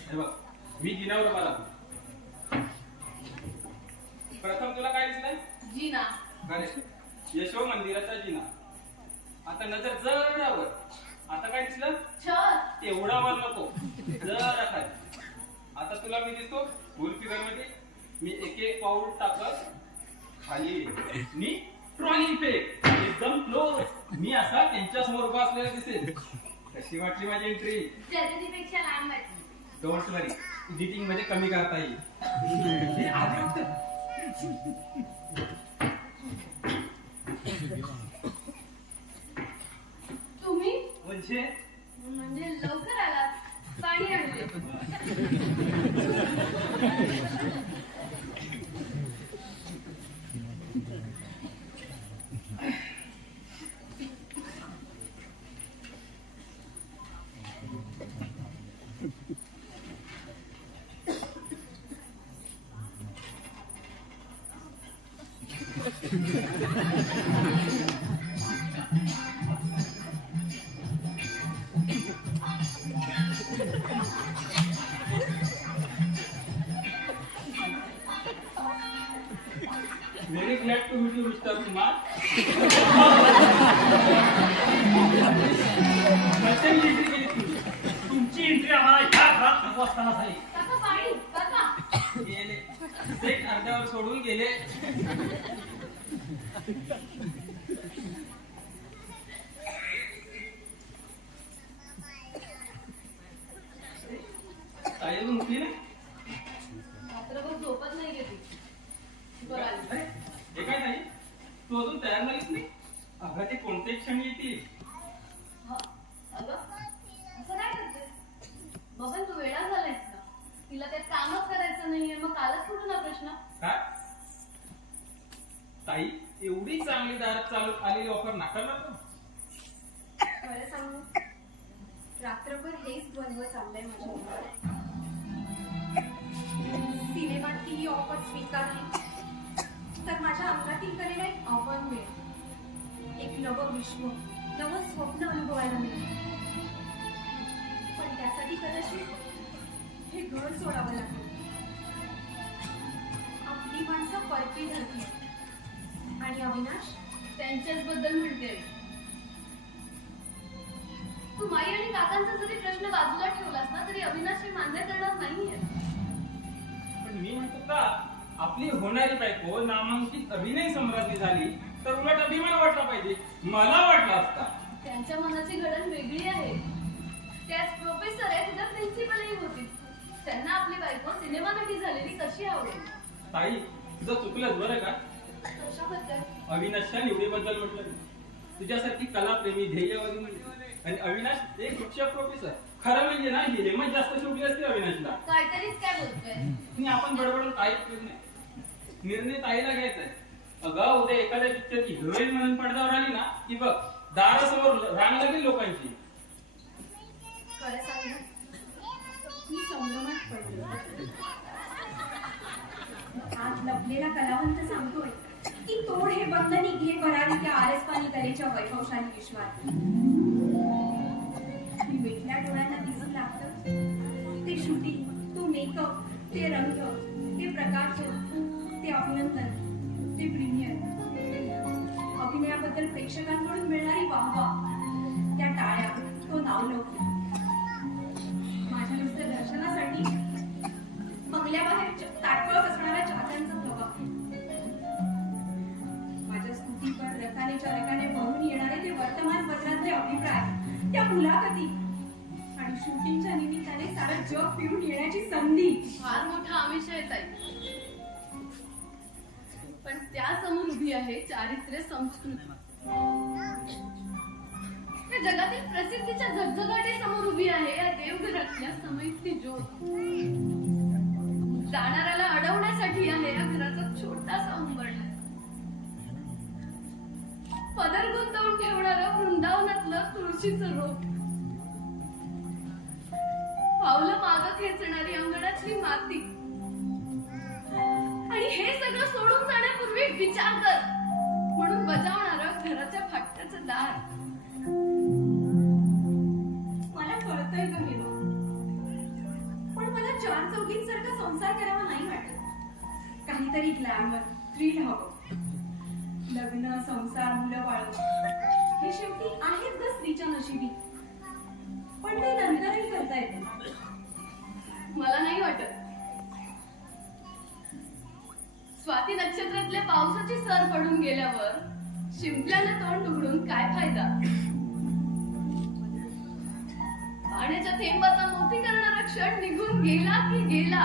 हे बघ मी जिन्यावर उभा लागतो प्रथम तुला काय दिसलंय जीना गणेश यशो मंदिराचा जिना आता नजर जरावर आता काय दिसलं छत एवढा वर नको जरा काय आता तुला मी दिसतो फुल फिगर मध्ये मी एक एक पाऊल टाकत खाली मी ट्रॉली पे एकदम क्लोज मी असा त्यांच्या समोर उभा असलेला दिसेल कशी वाटली माझी एंट्री शर्यतीपेक्षा लांब वाटली डोंट वरी एडिटिंग मध्ये कमी करता येईल हे आधी होतं. तुम्ही म्हणजे लवकर आलात पाणी आणले very glad to meet you mister Kumar तुमची एंट्री आम्हाला ह्या घरात नको असताना झाली. काका पाणी काका गेले सेट अर्ध्यावर सोडून गेले ताई अजून उठली ना रात्रभर झोपत नाही घेते बरं आली. अरे हे काय नाही तू अजून तयार झालीस नाही अगं ते कोणत्याही क्षणी येतील हा, अगं असं काय करते बघन तू वेळा झालायस ना तिला त्यात कामच करायचं नाहीये मग कालच कुठून हा प्रश्न काय ताई एवढी चांगली दारात चालू आलेली ऑफर नाकारणार तू खरं सांगू रात्रभर हेच द्वंद्व चाललंय माझ्या मनात. सिनेमात ती ही ऑफर स्वीकारली तर माझ्या अंगातील कलेला एक आव्हान मिळेल एक नवं विश्व नवं स्वप्न अनुभवायला मिळेल पण त्यासाठी कदाचित हे घर सोडावं लागेल आपली माणसं परकी धरती आणि अविनाश त्यांच्याच बद्दल म्हणते तू माई आणि काकांचा जरी प्रश्न बाजूला ठेवलास ना तरी अविनाश हे मान्य करणार नाहीये पण मी म्हणतो का आपली होणारी बायको नामांकित अभिनय सम्राज्ञी झाली तर उलट अभिमान वाटला पाहिजे मला वाटला असता त्यांच्या मनाची घडण वेगळी आहे त्याच प्रोफेसर आहे तुझ्या प्रिन्सिपलही होती त्यांना आपली बायको सिनेमा नटी झालेली कशी आवडेल ताई तुझं चुकलंच बरं का कशाबद्दल अविनाशच्या निवडीबद्दल म्हटलं मी. तुझ्यासारखी कलाप्रेमी ध्येयवादी आणि अविनाश एक शिक्षक प्रोफेसर खरं म्हणजे ना हिरेमत जास्त शोभली असते अविनाशला काहीतरीच काय बोलतोय आणि आपण बडबडून काहीच केलं नाही निर्णय ताईला घ्यायचा आहे अगं उद्या एखाद्या पिक्चरची हिरोईन म्हणून पडद्यावर आली ना की बघ दारासमोर रांग लागेल लोकांची खरं सांगू मी संभ्रमात पडले आज लपलेला कलावंत सांगतोय बंद निघले भरारी त्या आरसपाणी कलेच्या वैभवशाली विश्वात. मी वेठल्या डोळ्यांना दिसू लागतं ते शूटिंग, तो मेकअप, ते रंग, ते प्रकाश, ते अभिनंदन, ते प्रीमियर. अभिनयाबद्दल प्रेक्षकांकडून मिळणारी वाहवा, त्या टाळ्या, तो नावलौकिक. माझ्या नुसत्या दर्शनासाठी बंगल्याबाहेर ताटकळत असणाऱ्या चाहत्यांचा प्रवाह. माझ्या स्तुतीपर रकानेच्या रकाने भरून येणारे ते वर्तमानपत्रातले अभिप्राय, त्या मुलाखती आणि शूटिंगच्या निमित्ताने सारं जग फिरून येण्याची संधी. फार मोठा आमिष आहे ताई. पण त्या समोर उभी आहे चारित्र्य संस्कृती. त्या जगातील प्रसिद्धीच्या झगझगाटी समोर उभी आहे या देवघरातल्या समईतली ज्योत. जाणाऱ्याला अडवण्यासाठी आहे या घराचा छोटासा उंबरठा. पदर गुंतवून ठेवणारं वृंदावनातलं तुळशीचं रोप. पावलं मागं खेचणारी अंगणातली माती. आणि हे सगळं सोडून जाण्यापूर्वी विचार कर म्हणून बजावणारं घराच्या फाटक्याचं दार. मला कळतंय का हे बघ, पण मला चार चौघींसारखा संसार करावा नाही वाटत. काहीतरी ग्लॅमर, थ्रिल हवं. लग्न, संसार, मुलं बाळ हे शेवटी आहेत ग स्त्रीच्या नशिबी, पण ते नंतरही करता येते. मला नाही वाटत. स्वाती नक्षत्रातल्या पावसाची सर पडून गेल्यावर शिंपल्यानं तोंड उघडून काय फायदा. पाण्याच्या थेंबाचा मोठी करणारा क्षण निघून गेला की गेला.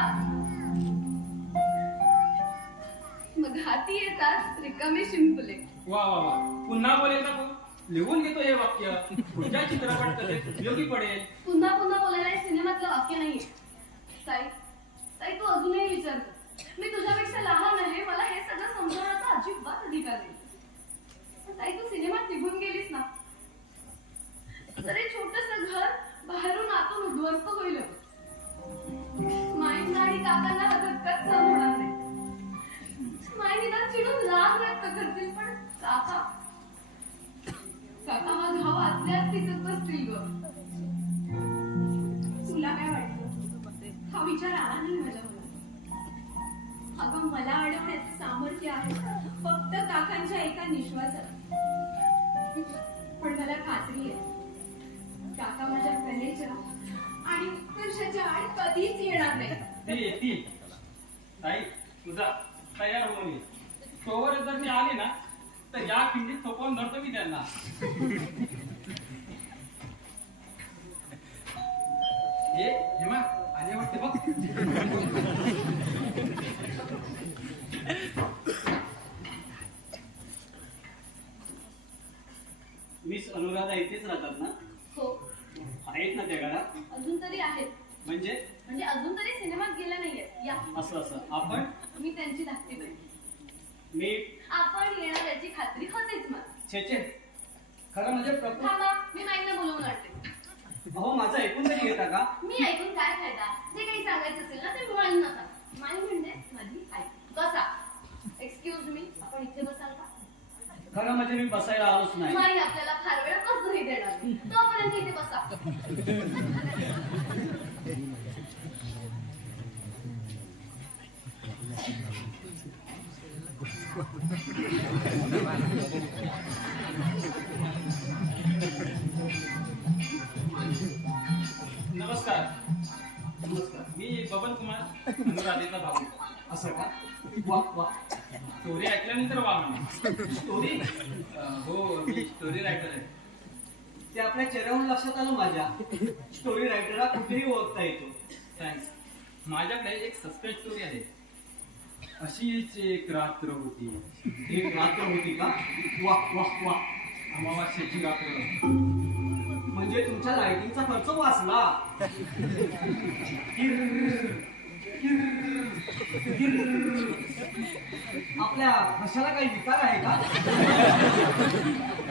मग हाती येतात रिकामे शिंपले. वा वा वा, पुन्हा बोलेल ना तू. लिहून घेतो हे वाक्य, पुढच्या चित्रपट कथेत उपयोगी पडेल. पुन्हा पुन्हा बोलायला हे सिनेमातलं वाक्य नाहीये. ताई ताई, तू अजूनही विचार कर. मी तुझ्यापेक्षा लहान आहे, मला हे सगळं समजवण्याचा अजिबात अधिकार नाही. पण ताई, तू सिनेमात निघून गेलीस ना, तर हे छोटंसं घर बाहेरून आतून उद्ध्वस्त होईल. माईंना आणि काकांना हा धक्काच सहन होणार नाही. माई निदान चिडून राग व्यक्त करतील, पण काका काका हा घाव आतल्यात तिथत बसतील ग. तुला काय वाटतं? हा विचार आला नाही माझ्या मनात. अगं, मला अडवण्याचं सामर्थ्य आहे फक्त काकांच्या एका निश्वासात. पण मला खात्री आहे काका माझ्या कलेच्या आणि उत्कर्षाच्या आड कधीच येणार नाही. ते येतील. ताई, तुझा तयार होऊन ये. तोवर जर मी आले ना, तर या खिंडीत थोपवून धरतो मी त्यांना. ये हेमा, आले वाटते बघ. मिस अनुराधा इथेच राहतात ना? हो, आहेत ना त्या घरात? अजून तरी आहेत. म्हणजे अजून तरी सिनेमात गेल्या नाहीयेत. या, असं आपण मी त्यांची धाकटी बहीण. मी आपण येणार याची खात्री होतेच मला. छे खरं म्हणजे थांबा, मी माईंना बोलवून आणते. अहो, माझं ऐकून तरी घेता का? मी ऐकून काय फायदा? जे काही सांगायचं असेल ना ते माईंना सांग. माई म्हणजे माझी आई. बसा. एक्सक्यूज मी, आपण इथे बसाल का? खरं म्हणजे मी बसायला आलोच नाही. माई आपल्याला फार वेळ बसूही देणार नाही. तोपर्यंत इथे बसा. नमस्कार. नमस्कार. मी बबन कुमार, अनुराधेचा भाऊ. असं का? वा वा. स्टोरी ऐकल्यानंतर वा म्हणा. स्टोरी? हो, मी स्टोरी रायटर आहे. ते आपल्या चेहऱ्यावरून लक्षात आलं माझ्या. स्टोरी रायटरला कुठेही ओळखता येतो. थँक्स. माझ्याकडे एक सस्पेन्स स्टोरी आहे. अशीच एक रात्र होती. एक रात्र होती का? वा वा वा. अमावास्येची रात्र. म्हणजे तुमच्या लाइटिंगचा खर्च वाचला. आपल्या भाषाला काही विकार आहे का?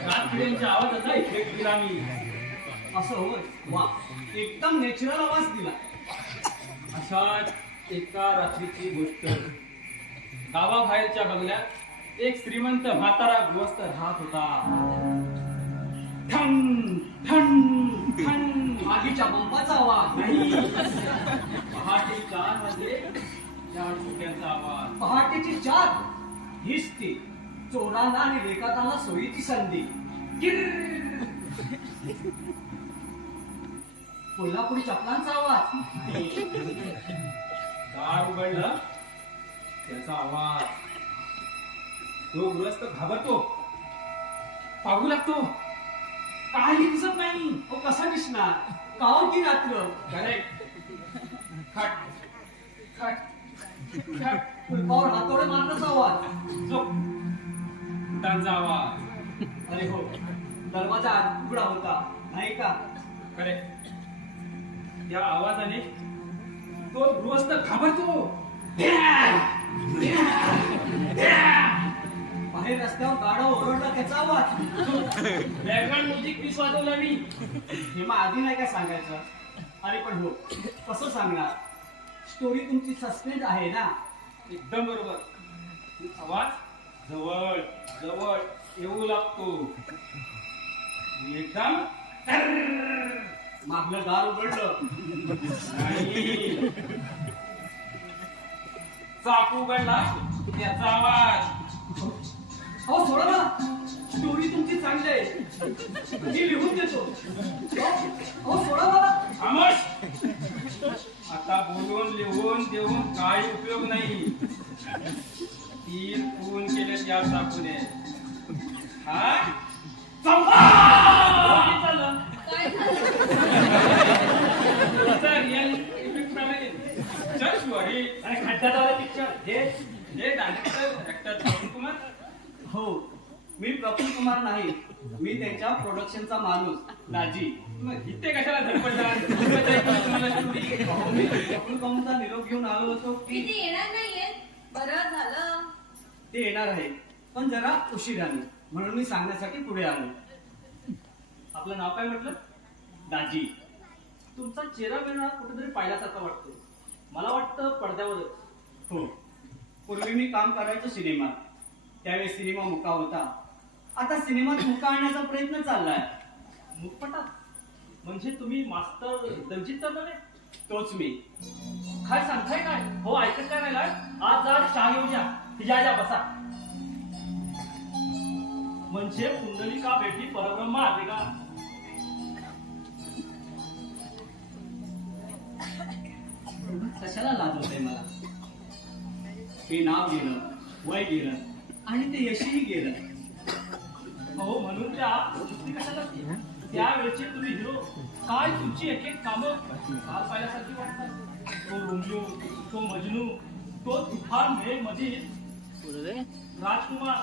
रात्रीच्या आवाजाचा इफेक्ट दिला मी. असं होय. वा, एकदम नॅचरल आवाज दिला. अशाच एका रात्रीची गोष्ट. गावाबाहेरच्या बंगल्यात एक श्रीमंत म्हातारा गृहस्थ राहत होता. ठण ठण ठण आगीच्या बंबाचा आवाज नाही. पहाटे 4 वाजले. झाडझुडप्यांचा आवाज. पहाटेची 4 हीच ती चोरांना आणि रेखातांना सोयीची संधी. किर्र. कोल्हापुरी चपलांचा आवाज. दार उघडलं. त्याचा आवाज. तो गृहस्थ घाबरतो. पाहू लागतो. काही दिसत नाही. तो कसा दिसणार? काव की रात्र? करेक्ट. खट खट खट. कुलपावर हातोडे मारण्याचा आवाज. झोप. त्यांचा आवाज. अरे हो, दरवाजा आत उघडा होता नाही का? करेक्ट. त्या आवाजाने तो गृहस्थ घाबरतो. बाहेर रस्त्यावर गाडा ओरडला त्याचा आवाज. बॅकग्राऊंड म्युझिक पीस वाजवला मी. हे मग आधी नाही काय सांगायचं? अरे पण हो, कसं सांगणार? स्टोरी तुमची सस्पेन्स आहे ना. एकदम बरोबर. आवाज जवळ जवळ येऊ लागतो. एकदम मागलं दार उघडलं. नाही. चाकू उघडला. त्याचा आवाज. अहो सोडा मला, स्टोरी तुमची चांगली आहे, मी लिहून देतो. अहो सोडा मला. खामोश. आता बोलून लिहून देऊन काही उपयोग नाही. 3 खून केले त्या चाकूने. हा चौथा. काय झालं? काय झालं? त्याचा रिअल इफेक्ट पाहिजे. चल शिवारी. अरे खड्ड्यात आलं पिक्चर. हे डायरेक्टर ऍक्टर प्रवीण कुमार. हो, मी प्रफुल्ल कुमार नाही, मी त्यांच्या प्रोडक्शनचा माणूस दाजी. मग इथे कशाला धडपडला? तुम्हाला स्टोरी. अहो, मी प्रफुल्ल कुमारचा निरोप घेऊन आलो होतो की किती येणार नाहीये. बरं झालं. ते येणार आहे, पण जरा उशिराने, म्हणून मी सांगण्यासाठी पुढे आलो. आपलं नाव काय म्हटलं? दाजी. तुमचा चेहरा वेगळा कुठेतरी पाहिल्यासारखा वाटतो. मला वाटतं पडद्यावरच. हो, पूर्वी मी काम करायचो सिनेमात. त्यावेळी सिनेमा मुका होता. आता सिनेमात मुका आणण्याचा प्रयत्न चाललाय. मुखपटात? म्हणजे तुम्ही मास्टर दलजीत तर नव्हे? तोच मी. काय सांगताय काय? हो, ऐकत काय राहिलाय? आज जा चहा घेऊन या. या बसा. म्हणजे पुंडलिका भेटी परब्रह्म आले का? कशाला लाजवतंय मला? हे नाव गेलं, वय गेलं आणि ते यशही गेलं. हो, म्हणून त्या सुट्टी कशाला ती? त्यावेळचे तुम्ही हिरो. काय तुमची एक एक कामं काल पाहिल्यासारखी वाटतात. तो रोमियो, तो मजनू, तो तुफान मेघ मधील राजकुमार,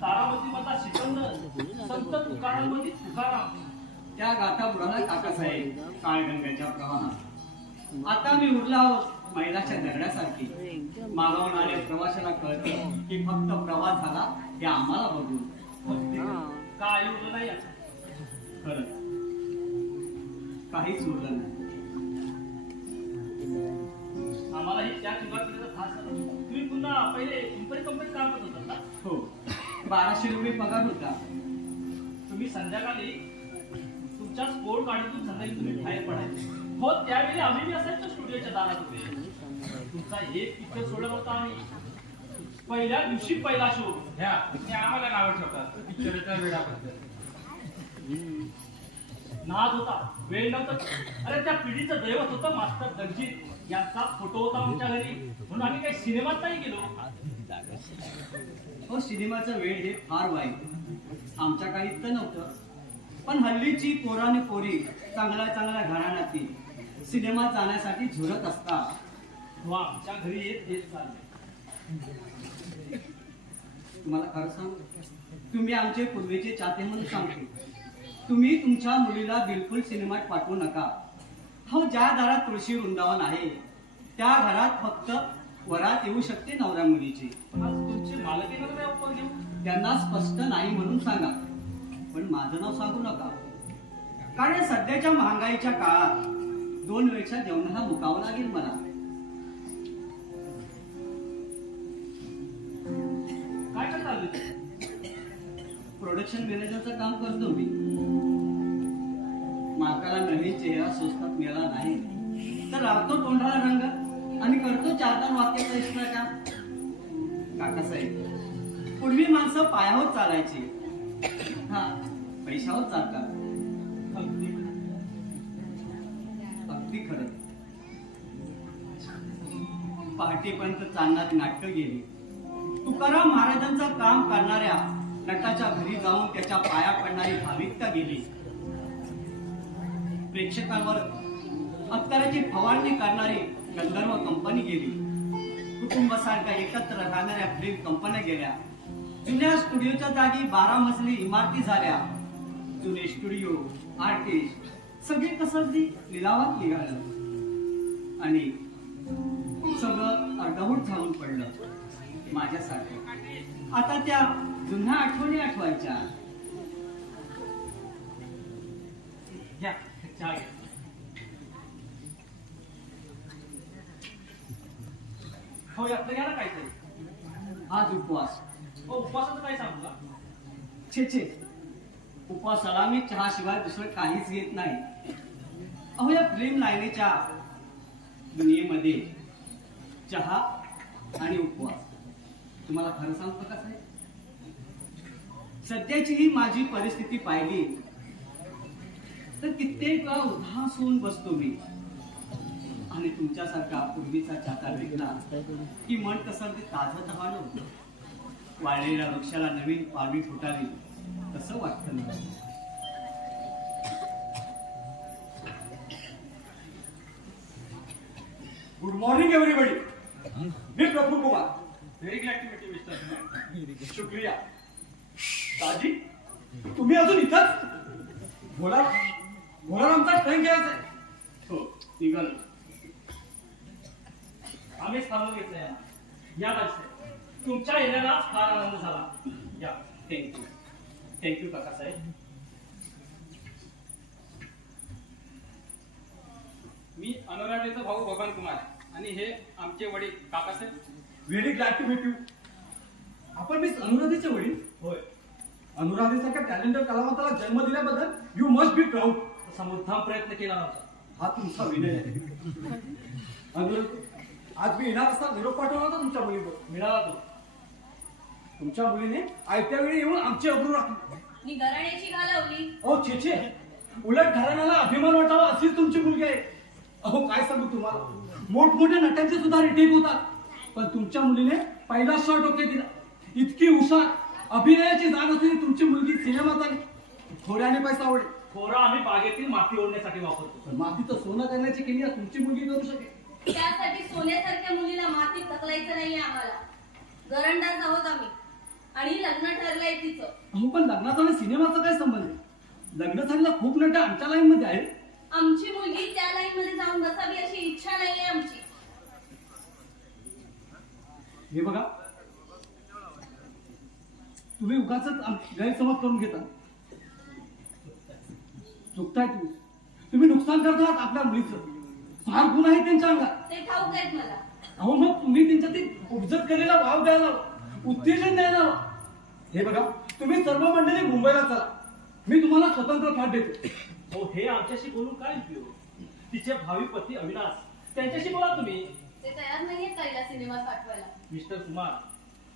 तारामती मधला सिकंदर, संत तुकाराम मधील तुकाराम. त्या गाथा बुडाला काकासाहेब काळगंगाच्या प्रवाहात. आता मी उरला आहोत मैलाच्या दगडासारखी. मागावून आले प्रवाशाला कळतं की फक्त प्रवास झाला हे आम्हाला बघून. काय उरलं नाही आता. खरंच काहीच उरलं नाही. आम्हालाही त्या युगात खास झालं. तुम्ही पुन्हा पहिले कंपनीत काम करत होतात ना? हो, 1200 रुपये पगार होता. तुम्ही संध्याकाळी तुमच्या स्पोर्ट गाडीतून संध्याकाळी तुम्ही बाहेर पडायचे. हो, त्यावेळी आम्ही असायचो स्टुडिओच्या दारात उभे. तुमचा एक पिक्चर सोडला होता आणि पहिल्या दिवशी पहिला शो. ह्या हे आम्हाला नाव ठेवतात पिक्चरच्या वेळाबद्दल. नाद होता, वेळ नव्हता. अरे त्या पिढीचं दैवत होतं मास्टर दलजीत यांचा फोटो होता आमच्या घरी, म्हणून आम्ही काही सिनेमात नाही गेलो. हो, सिनेमाचा वेळ हे फार वाईट. आमच्या काळीत तर नव्हतं, पण हल्लीची पोराने पोरी चांगल्या चांगल्या घराण्यातील सिनेमात जाण्यासाठी झुरत असतात. हो, आमच्या घरी येत चालले. तुम्हाला खरं सांगू, तुम्ही आमचे पूर्वीचे चाहते म्हणून सांगतो. तुम्ही तुमच्या मुलीला बिलकुल सिनेमात पाठवू नका. हो, ज्या दारात तुळशी वृंदावन आहे त्या घरात फक्त वरात येऊ शकते नवऱ्या मुलीची. पण आज तुमचे मालक येणार नाही ऑफर घेऊन. त्यांना स्पष्ट नाही म्हणून सांगा, पण माझं नाव सांगू नका. कारण सध्याच्या महागाईच्या काळात 2 वेळच्या जेवणाला मुकावं लागेल मला. प्रोडक्शन मॅनेजरचं काम करतो मी. मालकाला नवीन चेहरा स्वस्तात मिळाला नाही तर राहतो तोंडाला रंग आणि करतो 4-5 वाक्याचा एक्स्ट्रा काम. काकासाहेब, पूर्वी माणसं पायावर चालायची, हा पैशावर चालतात. अगदी खरं. पहाटेपर्यंत चालणारी नाटकं गेली. तुकाराम महाराजांचं काम करणाऱ्या नटाच्या घरी जाऊन त्याच्या पाया पडणारी भाविकता गेली. प्रेक्षकांवर अत्तराची फवारणी करणारी गंधर्व कंपनी गेली. कुटुंबासारख्या एकत्र राहणाऱ्या फिल्म कंपन्या गेल्या. जुन्या स्टुडिओच्या जागी 12 मजली इमारती झाल्या. जुने स्टुडिओ, आर्टिस्ट सगळे कसरती लिलावात निघालं आणि सगळं अर्धवट झाऊन पडलं. माझ्यासारखं आता त्या जुन्या आठवणी आठवायच्या. घ्या चहा घ्या. हो यातलं घ्या ना काहीतरी. आज उपवास. हो उपवासाचं काय सांगू का? छे उपवासाला मी चहाशिवाय दुसरं काहीच घेत नाही. अहो या प्रेम लाईनीच्या दुनियेमध्ये चहा आणि उपवास, तुम्हाला खरं सांगतो कसं आहे, सध्याची ही माझी परिस्थिती पाहिली तर कित्येक वेळा उदास होऊन बसतो मी. आणि तुमच्यासारखा पूर्वीचा चाका भेटला की मन कसं ते ताजं तवानं होतं. वाळलेल्या वृक्षाला नवीन पालवी फुटावी तसं वाटतं मला. Good morning everybody. मी Prafulla Kumar. Very glad to meet you mister. शुक्रिया. दाजी, तुम्ही अजून इथंच? भोलारामचा ट्रेन घ्यायचा आहे. हो निघालो. आम्हीच थांबून घेतलं याला. या बाजूला तुमच्या येण्यालाच फार आनंद झाला. या. थँक्यू काकासाहेब. मी अनुराधेचा भाऊ बबन कुमार आणि हे आमचे वडील Kakasaheb. Very glad to meet you. आपण मिस अनुराधेचे वडील? होय. अनुराधेसारख्या टॅलेंटेड कलावंताला जन्म दिल्याबद्दल यू मस्ट बी प्राऊड. तसा मुद्दाम प्रयत्न केला नव्हता. हा तुमचा विनय आहे. अनुराधे, आज मी येणार असता निरोप पाठवला होता तुमच्या मुलीबरोबर. मिळाला तो. तुमच्या मुलीने आयत्या वेळी येऊन आमची अब्रू राखली. मी घराण्याची घालवली. अहो छे, उलट घराण्याला अभिमान वाटावा अशीच तुमची मुलगी आहे. अहो काय सांगू तुम्हाला, मोठमोठ्या नट्यांचे सुद्धा रिटेक होतात, पण तुमच्या मुलीने पहिला शॉट ओके दिला. इतकी हुशार, अभिनयाची जाण असलेली तुमची मुलगी सिनेमात आली. थोड्याने पैसा आवडेल, खोरा आम्ही बागेतील माती ओढण्यासाठी वापरतो. पण मातीचं सोनं करण्याची किमया तुमची मुलगी करू शकेल. त्यासाठी सोन्यासारख्या मुलीला मातीत ढकलायचं नाहीये आम्हाला. गरंडाच आहोत आम्ही आणि लग्न ठरलंय तिचं. अहो पण लग्नाचा आणि सिनेमाचा काय संबंध आहे? लग्न झालेला खूप नट आमच्या लाईन मध्ये आहे. आमची मुलगी त्या लाईन मध्ये जाऊन बसावी अशी इच्छा नाहीये आमची. हे बघा, तुम्ही उगाच गैरसमज करून घेता. चुकताय तुम्ही. तुम्ही नुकसान करतात आपल्या मुलीचं. फार गुण आहे त्यांच्या अंगात. ते ठाऊक आहेत मला. अहो मग तुम्ही त्यांच्या ती उपजत केलेला भाव द्यायला, उत्तेजन द्यायला. हे बघा, तुम्ही सर्व मंडळी मुंबईला चला, मी तुम्हाला स्वतंत्र फाट देतो. हो हे आमच्याशी बोलून काय उपयोग? तिचे भावी पती अविनाश, त्यांच्याशी बोला तुम्ही. ते तयार नाहीये ताईला सिनेमात पाठवायला. मिस्टर कुमार,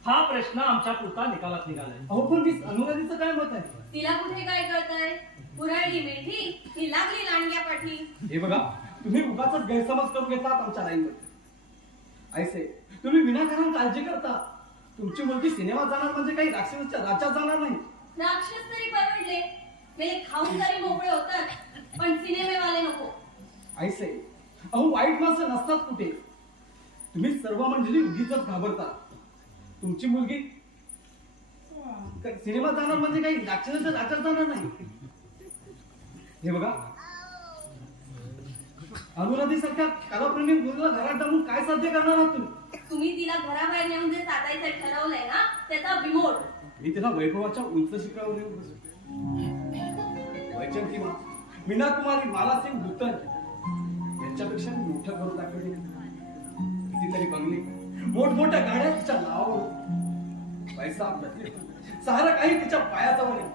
हा प्रश्न आमच्या पुरता निकालात निघालाय. अहो पण मिस अनुराधीचं काय मत आहे? तिला कुठे काय कळतंय? पुराळी मेठी ही लागली लांडग्या पाठी. हे बघा, तुम्ही उगाच गैरसमज करून घेतात आमच्या लाईन मध्ये. ऐसे तुम्ही विनाकारण काळजी करता. तुमची मुलगी सिनेमात जाणार म्हणजे काही राक्षसाच्या राज्यात जाणार नाही. राक्षस तरी परवडले, मेले खाऊन तरी मोकळे होतात, पण सिनेमेवाले नको. ऐसे अहो वाईट माणसं नसतात कुठे. तुम्ही सर्व मंडळी उगीच घाबरता. तुमची मुलगी सिनेमात जाणार म्हणजे काही राक्षसाच्या राज्यात जाणार नाही. हे बघा, अनुराधीसारख्या कलाप्रेमी मुलीला घरात डांबून काय साध्य करणार आहात तुम्ही? तुम्ही तिला घराबाहेर नेऊन जे साधायचं ठरवलंय ना, त्याचा बिमोड. मी तिला वैभवाच्या उंच शिखरावर येऊन बसतो. वैजंती मा, मीना कुमारी, मालासिंग, भूतन यांच्यापेक्षा मी मोठं करून दाखवले. कितीतरी बंगले, मोठमोठ्या गाड्या तिच्या नावावर. पैसा सारं काही तिच्या पायाजवळ आहे.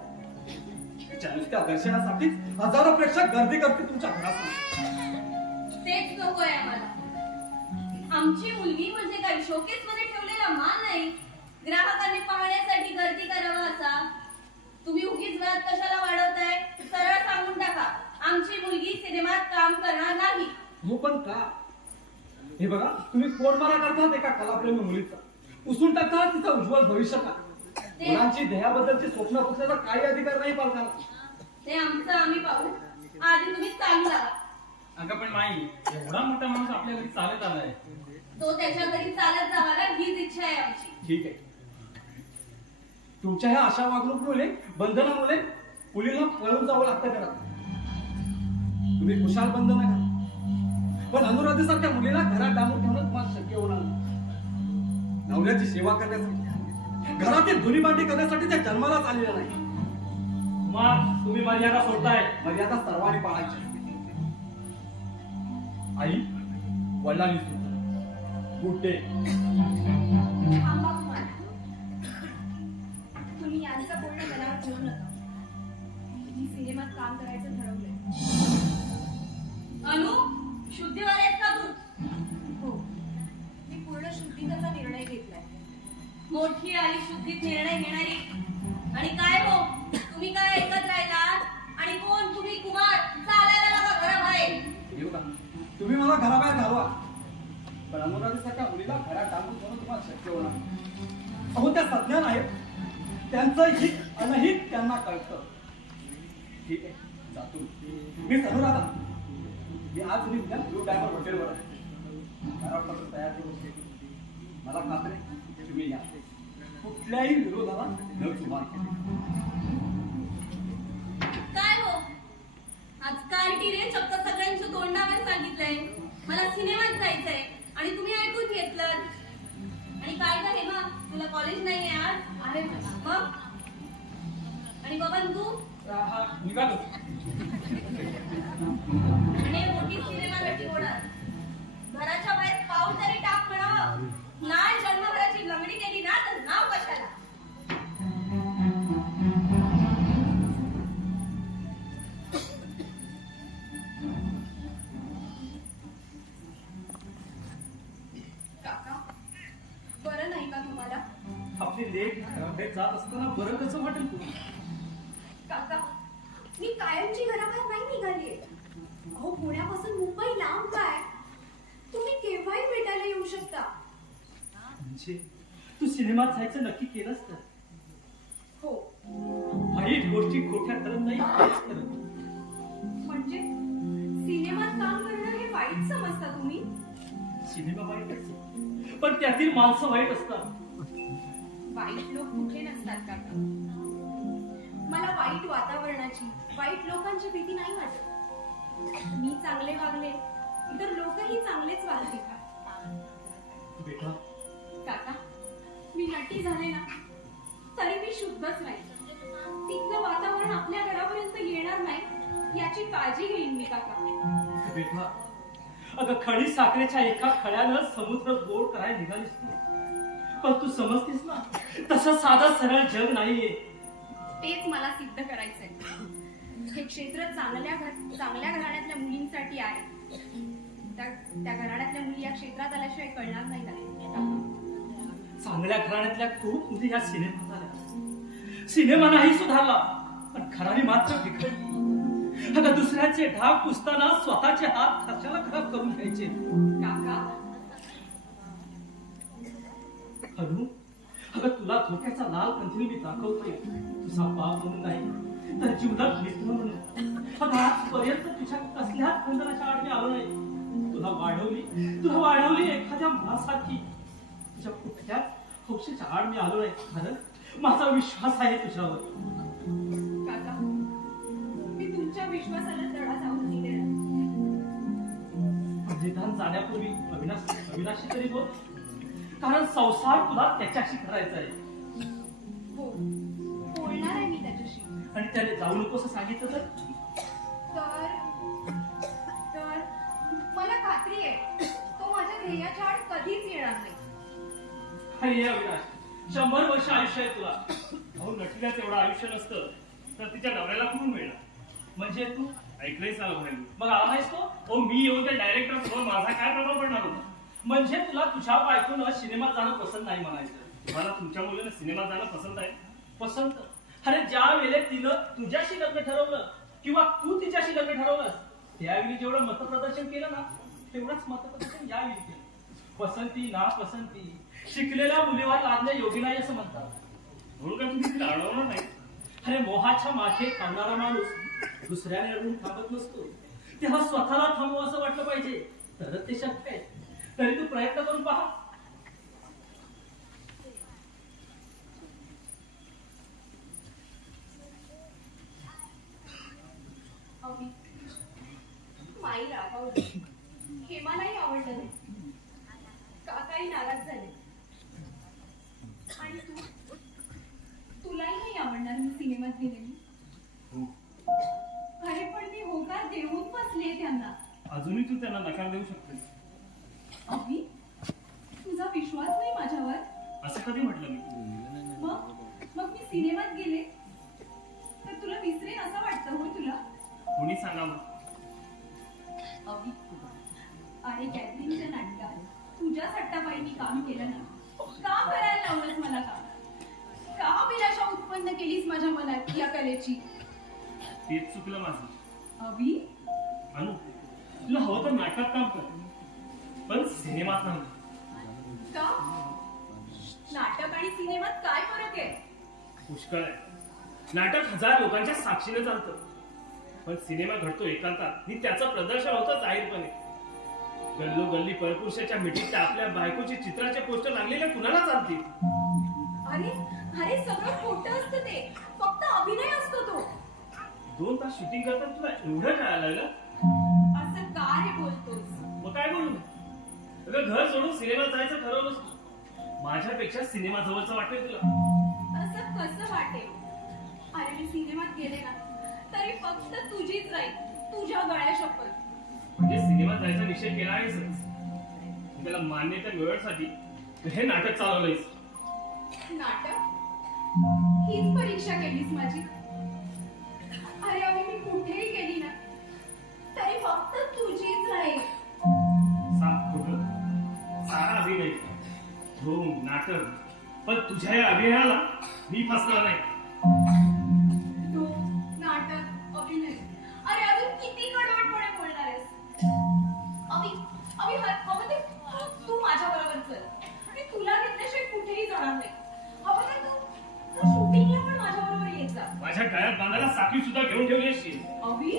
तिच्या नुसत्या दर्शनासाठीच हजारो प्रेक्षक गर्दी करते तुमच्या घरासमोर. तेच नकोय आम्हाला. आमची मुलगी म्हणजे काही शोकेस मध्ये ठेवलेला माल नाही, ग्राहकांनी पाहण्यासाठी गर्दी करावा असा. तुम्ही उगीच व्याज कशाला वाढवताय? सरळ सांगून टाका, आमची मुलगी सिनेमात काम करणार नाही. हो पण का? हे बघा, तुम्ही पोटमारा करतात एका कलाप्रेमी मुलीचा, उसून टाकतात तिचं उज्ज्वल भविष्य का? मुलांची ध्येयाबद्दलची स्वप्न बघण्याचा काही अधिकार नाही पालकांना. ते आमचं आम्ही पाहू, आधी तुम्ही चालू लागा. अगं पण माई, एवढा मोठा माणूस आपल्या घरी चालत आलाय, तो त्याच्या घरी चालत जावाला हीच इच्छा आहे आमची. ठीक आहे, तुमच्या ह्या अशा वागणुकीमुळे बंधनामुळे मुलींना पळून जावं लागतं करा. तुम्ही खुशाल बंद नका, पण अनुराधेसारख्या मुलीला घरात डांबून ठेवणं तुम्हाला शक्य होणार नाही. नवऱ्याची सेवा करण्यासाठी, घरातील धुनी भांडी करण्यासाठी त्या जन्मालाच आलेला नाही. मग तुम्ही मर्यादा सोडताय. मर्यादा सर्वांनी पाळायची. आई, वडिलांनी सुद्धा गुड डे. थांबा कुमार. तुम्ही यांचं बोलणं मनावर घेऊ नका. मी सिनेमात काम करायचं ठरवलंय. अनु, शुद्धीवर आहेस का तू? हो, मी पूर्ण शुद्धीचा निर्णय घेतलाय. मोठी आणि शुद्धीत निर्णय घेणारी. आणि काय हो, तुम्ही काय ऐकत राहिलात? आणि कोण तुम्ही? कुमार, चालायला लागा घराबाहेर. येऊ का? तुम्ही मला घराबाहेर घालवा, पण अनुराधेसारख्या मुलीला घरात डांबून ठेवणं तुम्हाला शक्य होणार नाही. अहो, त्या सज्ञान आहेत, त्यांचं हित अनहित त्यांना कळतं. ठीक आहे, जातो मी. अनुराधा, मी आज मी उद्या ब्लू डायमंड हॉटेलवर आहे. घरापत्र तयार करून मला खात्री आहे, तुम्ही या. कुठल्याही विरोधाला न सुरुवात. काय हो, आज कार्टीने चक्क सगळ्यांच्या तोंडावर सांगितलंय मला सिनेमात जायचंय, आणि तुम्ही ऐकून घेतलं. आणि काय का हेमा, तुला कॉलेज नाहीये आज? आहे मग. आणि बबन तू? हा निघालो. आणि मोठी सिनेमासाठी ओढत घराच्या बाहेर पाऊल तरी टाक म्हणावं. नाही जन्मभराची लंगडी केली ना तर नाव कशाला? काका, बरं नाही का तुम्हाला? आपली लेख घराबाहेर जात असताना बरं कसं वाटेल तुम्ही? काका, मी कायमची घराबाहेर नाही निघालीये. अहो, पुण्यापासून मुंबई लांब काय? तुम्ही केव्हाही भेटायला येऊ शकता. म्हणजे तू सिनेमात जायचं नक्की केलंस तर? हो. वाईट गोष्टी खोट्या करत नाही, तेच खरं. म्हणजे सिनेमात काम करणं हे वाईट समजता तुम्ही? सिनेमा वाईट असतो, पण त्यातील माणसं वाईट असतात. वाईट लोक कुठे नसतात काका. मला वाईट वातावरणाची, वाईट लोकांची भीती नाही वाटत. मी चांगले वागले तर लोकही चांगलेच वागतील का? बेटा, काका, मी नटी झाले ना तरी मी शुद्धच नाही. तिथलं वातावरण आपल्या घरापर्यंत येणार नाही याची काळजी घेईन मी काका. बेटा, अगं खडी साखरेच्या एका खड्यानं समुद्र गोड करायला निघालीस तू. पण तू समजतेस ना, तसं साधं सरळ जग नाहीये. तेच मला सिद्ध करायचंय. हे क्षेत्र चांगल्या घराण्यातल्या मुलींसाठी आहे. त्या घराण्यातल्या मुली या क्षेत्रात आल्याशिवाय कळणार नाही काका. चांगल्या घराण्यातल्या खूप मुली या सिनेमात आल्या. सिनेमा नाही सुधारला, पण घराने मात्र बिघडली. अगं दुसऱ्याचे ढाक पुसताना स्वतःचे हात कशाला खराब करून घ्यायचे? काका, अनु, अगं तुला धोक्याचा लाल कंठीने मी दाखवतोय. तुझा बाप म्हणून नाही तर जीवनात मित्र म्हणून. अगं आजपर्यंत तुझ्या कसल्याच बंधनाच्या आड मी आलो नाही. तुला वाढवली एखाद्या मुलासारखी. तुझ्या कुठल्याच हौशेच्या आड मी आलो नाही. कारण माझा विश्वास आहे तुझ्यावर. काका, मी तुमच्या विश्वासाला तडा जाऊन नाही देणार. निदान जाण्यापूर्वी अविनाशी तरी बोल. कारण संसार तुला त्याच्याशी करायचा आहे. हो, बोलणार आहे मी त्याच्याशी. आणि त्याने जाऊ नको असं सांगितलं तर? तर मला खात्री आहे तो माझ्या ध्येयाच्या आड कधीच येणार नाही. हे अविनाश, 100 वर्ष आयुष्य आहे तुला. अहो नटीला तेवढं आयुष्य नसतं तर तिच्या नवऱ्याला कुठून मिळणार? म्हणजे तू ऐकलंयच आलं बाहेर. मग आला नाहीस तो. हो मी येऊन त्या डायरेक्टर समोर माझा काय प्रभाव पडणार होता? म्हणजे तुला तुझ्या बायकोनं सिनेमात जाणं पसंत नाही म्हणायचं. तुम्हाला तुमच्या मुलीला सिनेमात जाणं पसंत आहे? पसंत. अरे ज्या वेळेला तिनं तुझ्याशी लग्न ठरवलं किंवा तू तिच्याशी लग्न ठरवलंस त्यावेळी जेवढं मतप्रदर्शन केलं ना तेवढंच मतप्रदर्शन यावेळी केलं. पसंती ना पसंती शिकलेल्या मुलीवर लादणे योग्य नाही असं म्हणतात. म्हणून काय तुम्ही तिला अडवणार नाही? अरे मोहाच्या मागे थांबणारा माणूस दुसऱ्याने अडवून थांबत नसतो. तेव्हा स्वतःला थांबवं असं वाटलं पाहिजे तरच ते शक्य आहे. तरी तू प्रयत्न करून पहा. अवनी, माई रागावली, हेमालाही आवडलं नाही, काकाही नाराज झाले आणि तुलाही नाही आवडणार मी सिनेमात गेलेली. हो. अरे पण मी होकार देऊन बसले त्यांना. अजूनही तू त्यांना नकार देऊ शकतेस. अभि, तुझा विश्वास नाही माझ्यावर? असं कधी म्हटलं मी? मग मी सिनेमात गेले तर तुला विसरेन असं वाटतं हो तुला? कोणी सांगावं? अभि, अरे कॅथरीनच्या नाटकात तुझ्या सट्टाबाईंनी काम केलं ना. का करायला लावलंस मला काम? का अभिलाषा उत्पन्न केलीस माझ्या मनात या कलेची? तेच चुकलं माझं. अभि, अनु तुला हवं तर नाटकात काम कर पण सिनेमात नाही. का? नाटक आणि सिनेमात काय फरक आहे? पुष्कळ आहे. नाटक 1000 लोकांच्या साक्षीने चालतं पण सिनेमा घडतो एकांतात आणि त्याचं प्रदर्शन होतं जाहीरपणे. गल्लोगल्ली परपुरुषाच्या मिठीत आपल्या बायकोची चित्राचे पोस्टर लागलेले कुणाला चालतील? अरे अरे सगळं खोटं असतं ते. फक्त अभिनय असतो तो. 2 तास शूटिंग करताना तुला एवढं कळायला लागलं? असं का रे बोलतोस? मग काय बोलू? अगं घर सोडून सिनेमात जायचं ठरवलंस तू. माझ्यापेक्षा सिनेमा जवळचं वाटेल तुला. असं कसं वाटेल? अरे मी सिनेमात गेले ना तरी फक्त तुझीच राहील, तुझ्या गळ्या शपथ. म्हणजे सिनेमात जायचा निश्चय केला आहेस. त्याला मान्यता मिळवण्यासाठी हे नाटक चालवलंयस. नाटक? हीच परीक्षा केलीस माझी? अरे अभि, मी कुठेही गेली ना तरी फक्त तुझीच राहील. साफ खोटं सारा अभिनय ढोंग नाटक पण तुझ्या या अभिनयाला मी फसणार नाही. तो नाटक अभिनय. अरे अजून किती कडवटपणे बोलणार आहेस? अभि अभि हवं ते तू माझ्या बरोबर चल आणि तुला घेतल्याशिवाय कुठेही जाणार नाही. हवं तर तू शूटिंगला पण माझ्या बरोबर येत जा. माझ्या गळ्यात बांधायला साखळी सुद्धा घेऊन ठेवली असशील. अभि,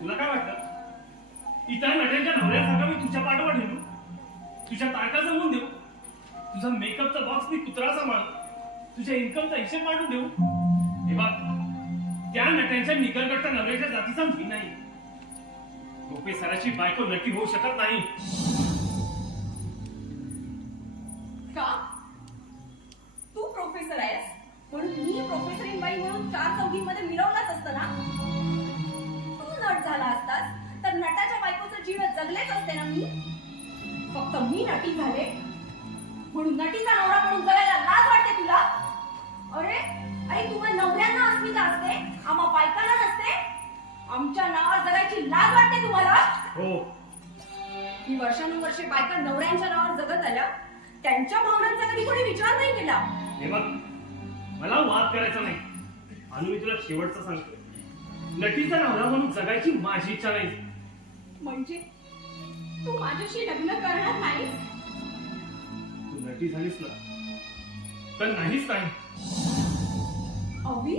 तुला काय वाटतं इतर नट्यांच्या नवऱ्यासारखा मी तुझ्या पाठोपाठ येऊ? तुझ्या तारखा जमवून देऊ? तुझा मेकअपचा बॉक्स मी कुत्रा सांभाळ? तुझ्या इन्कमचा हिशेब मांडून देऊ? हे बघ त्या नट्यांच्या निकरकटच्या नवऱ्याच्या जातीचा मी नाही. प्रोफेसराची बायको नटी होऊ शकत नाही. का? तू प्रोफेसर आहेस म्हणून मी प्रोफेसरीन बाई म्हणून 4 चौघींमध्ये मिरवलाच असतं ना? तू नट झाला असतास तर नटाच्या बायकोचं जीवन जगलेच असते ना मी. फक्त मी नटी झाले म्हणून नटीचा नवरा म्हणून जगायला लाज वाटते तुला? अरे अरे तुम्हा नवऱ्यांना अस्मिता असते, आम्हा बायकांना नसते. आमच्या नावावर जगायची लाज वाटते तुम्हाला? हो मी वर्षानुवर्षे बायका नवऱ्यांच्या नावावर जगत आल्या, त्यांच्या भावनांचा कधी कोणी विचार नाही केला. हे बघ मला वाद करायचा नाही. आणि मी तुला शेवटचं सांगतो नटीचा नवरा म्हणून जगायची माझी इच्छा नाही. म्हणजे तू माझ्याशी लग्न करणार नाहीस? तू नटी झालीस ना तर नाहीच नाही. अभि,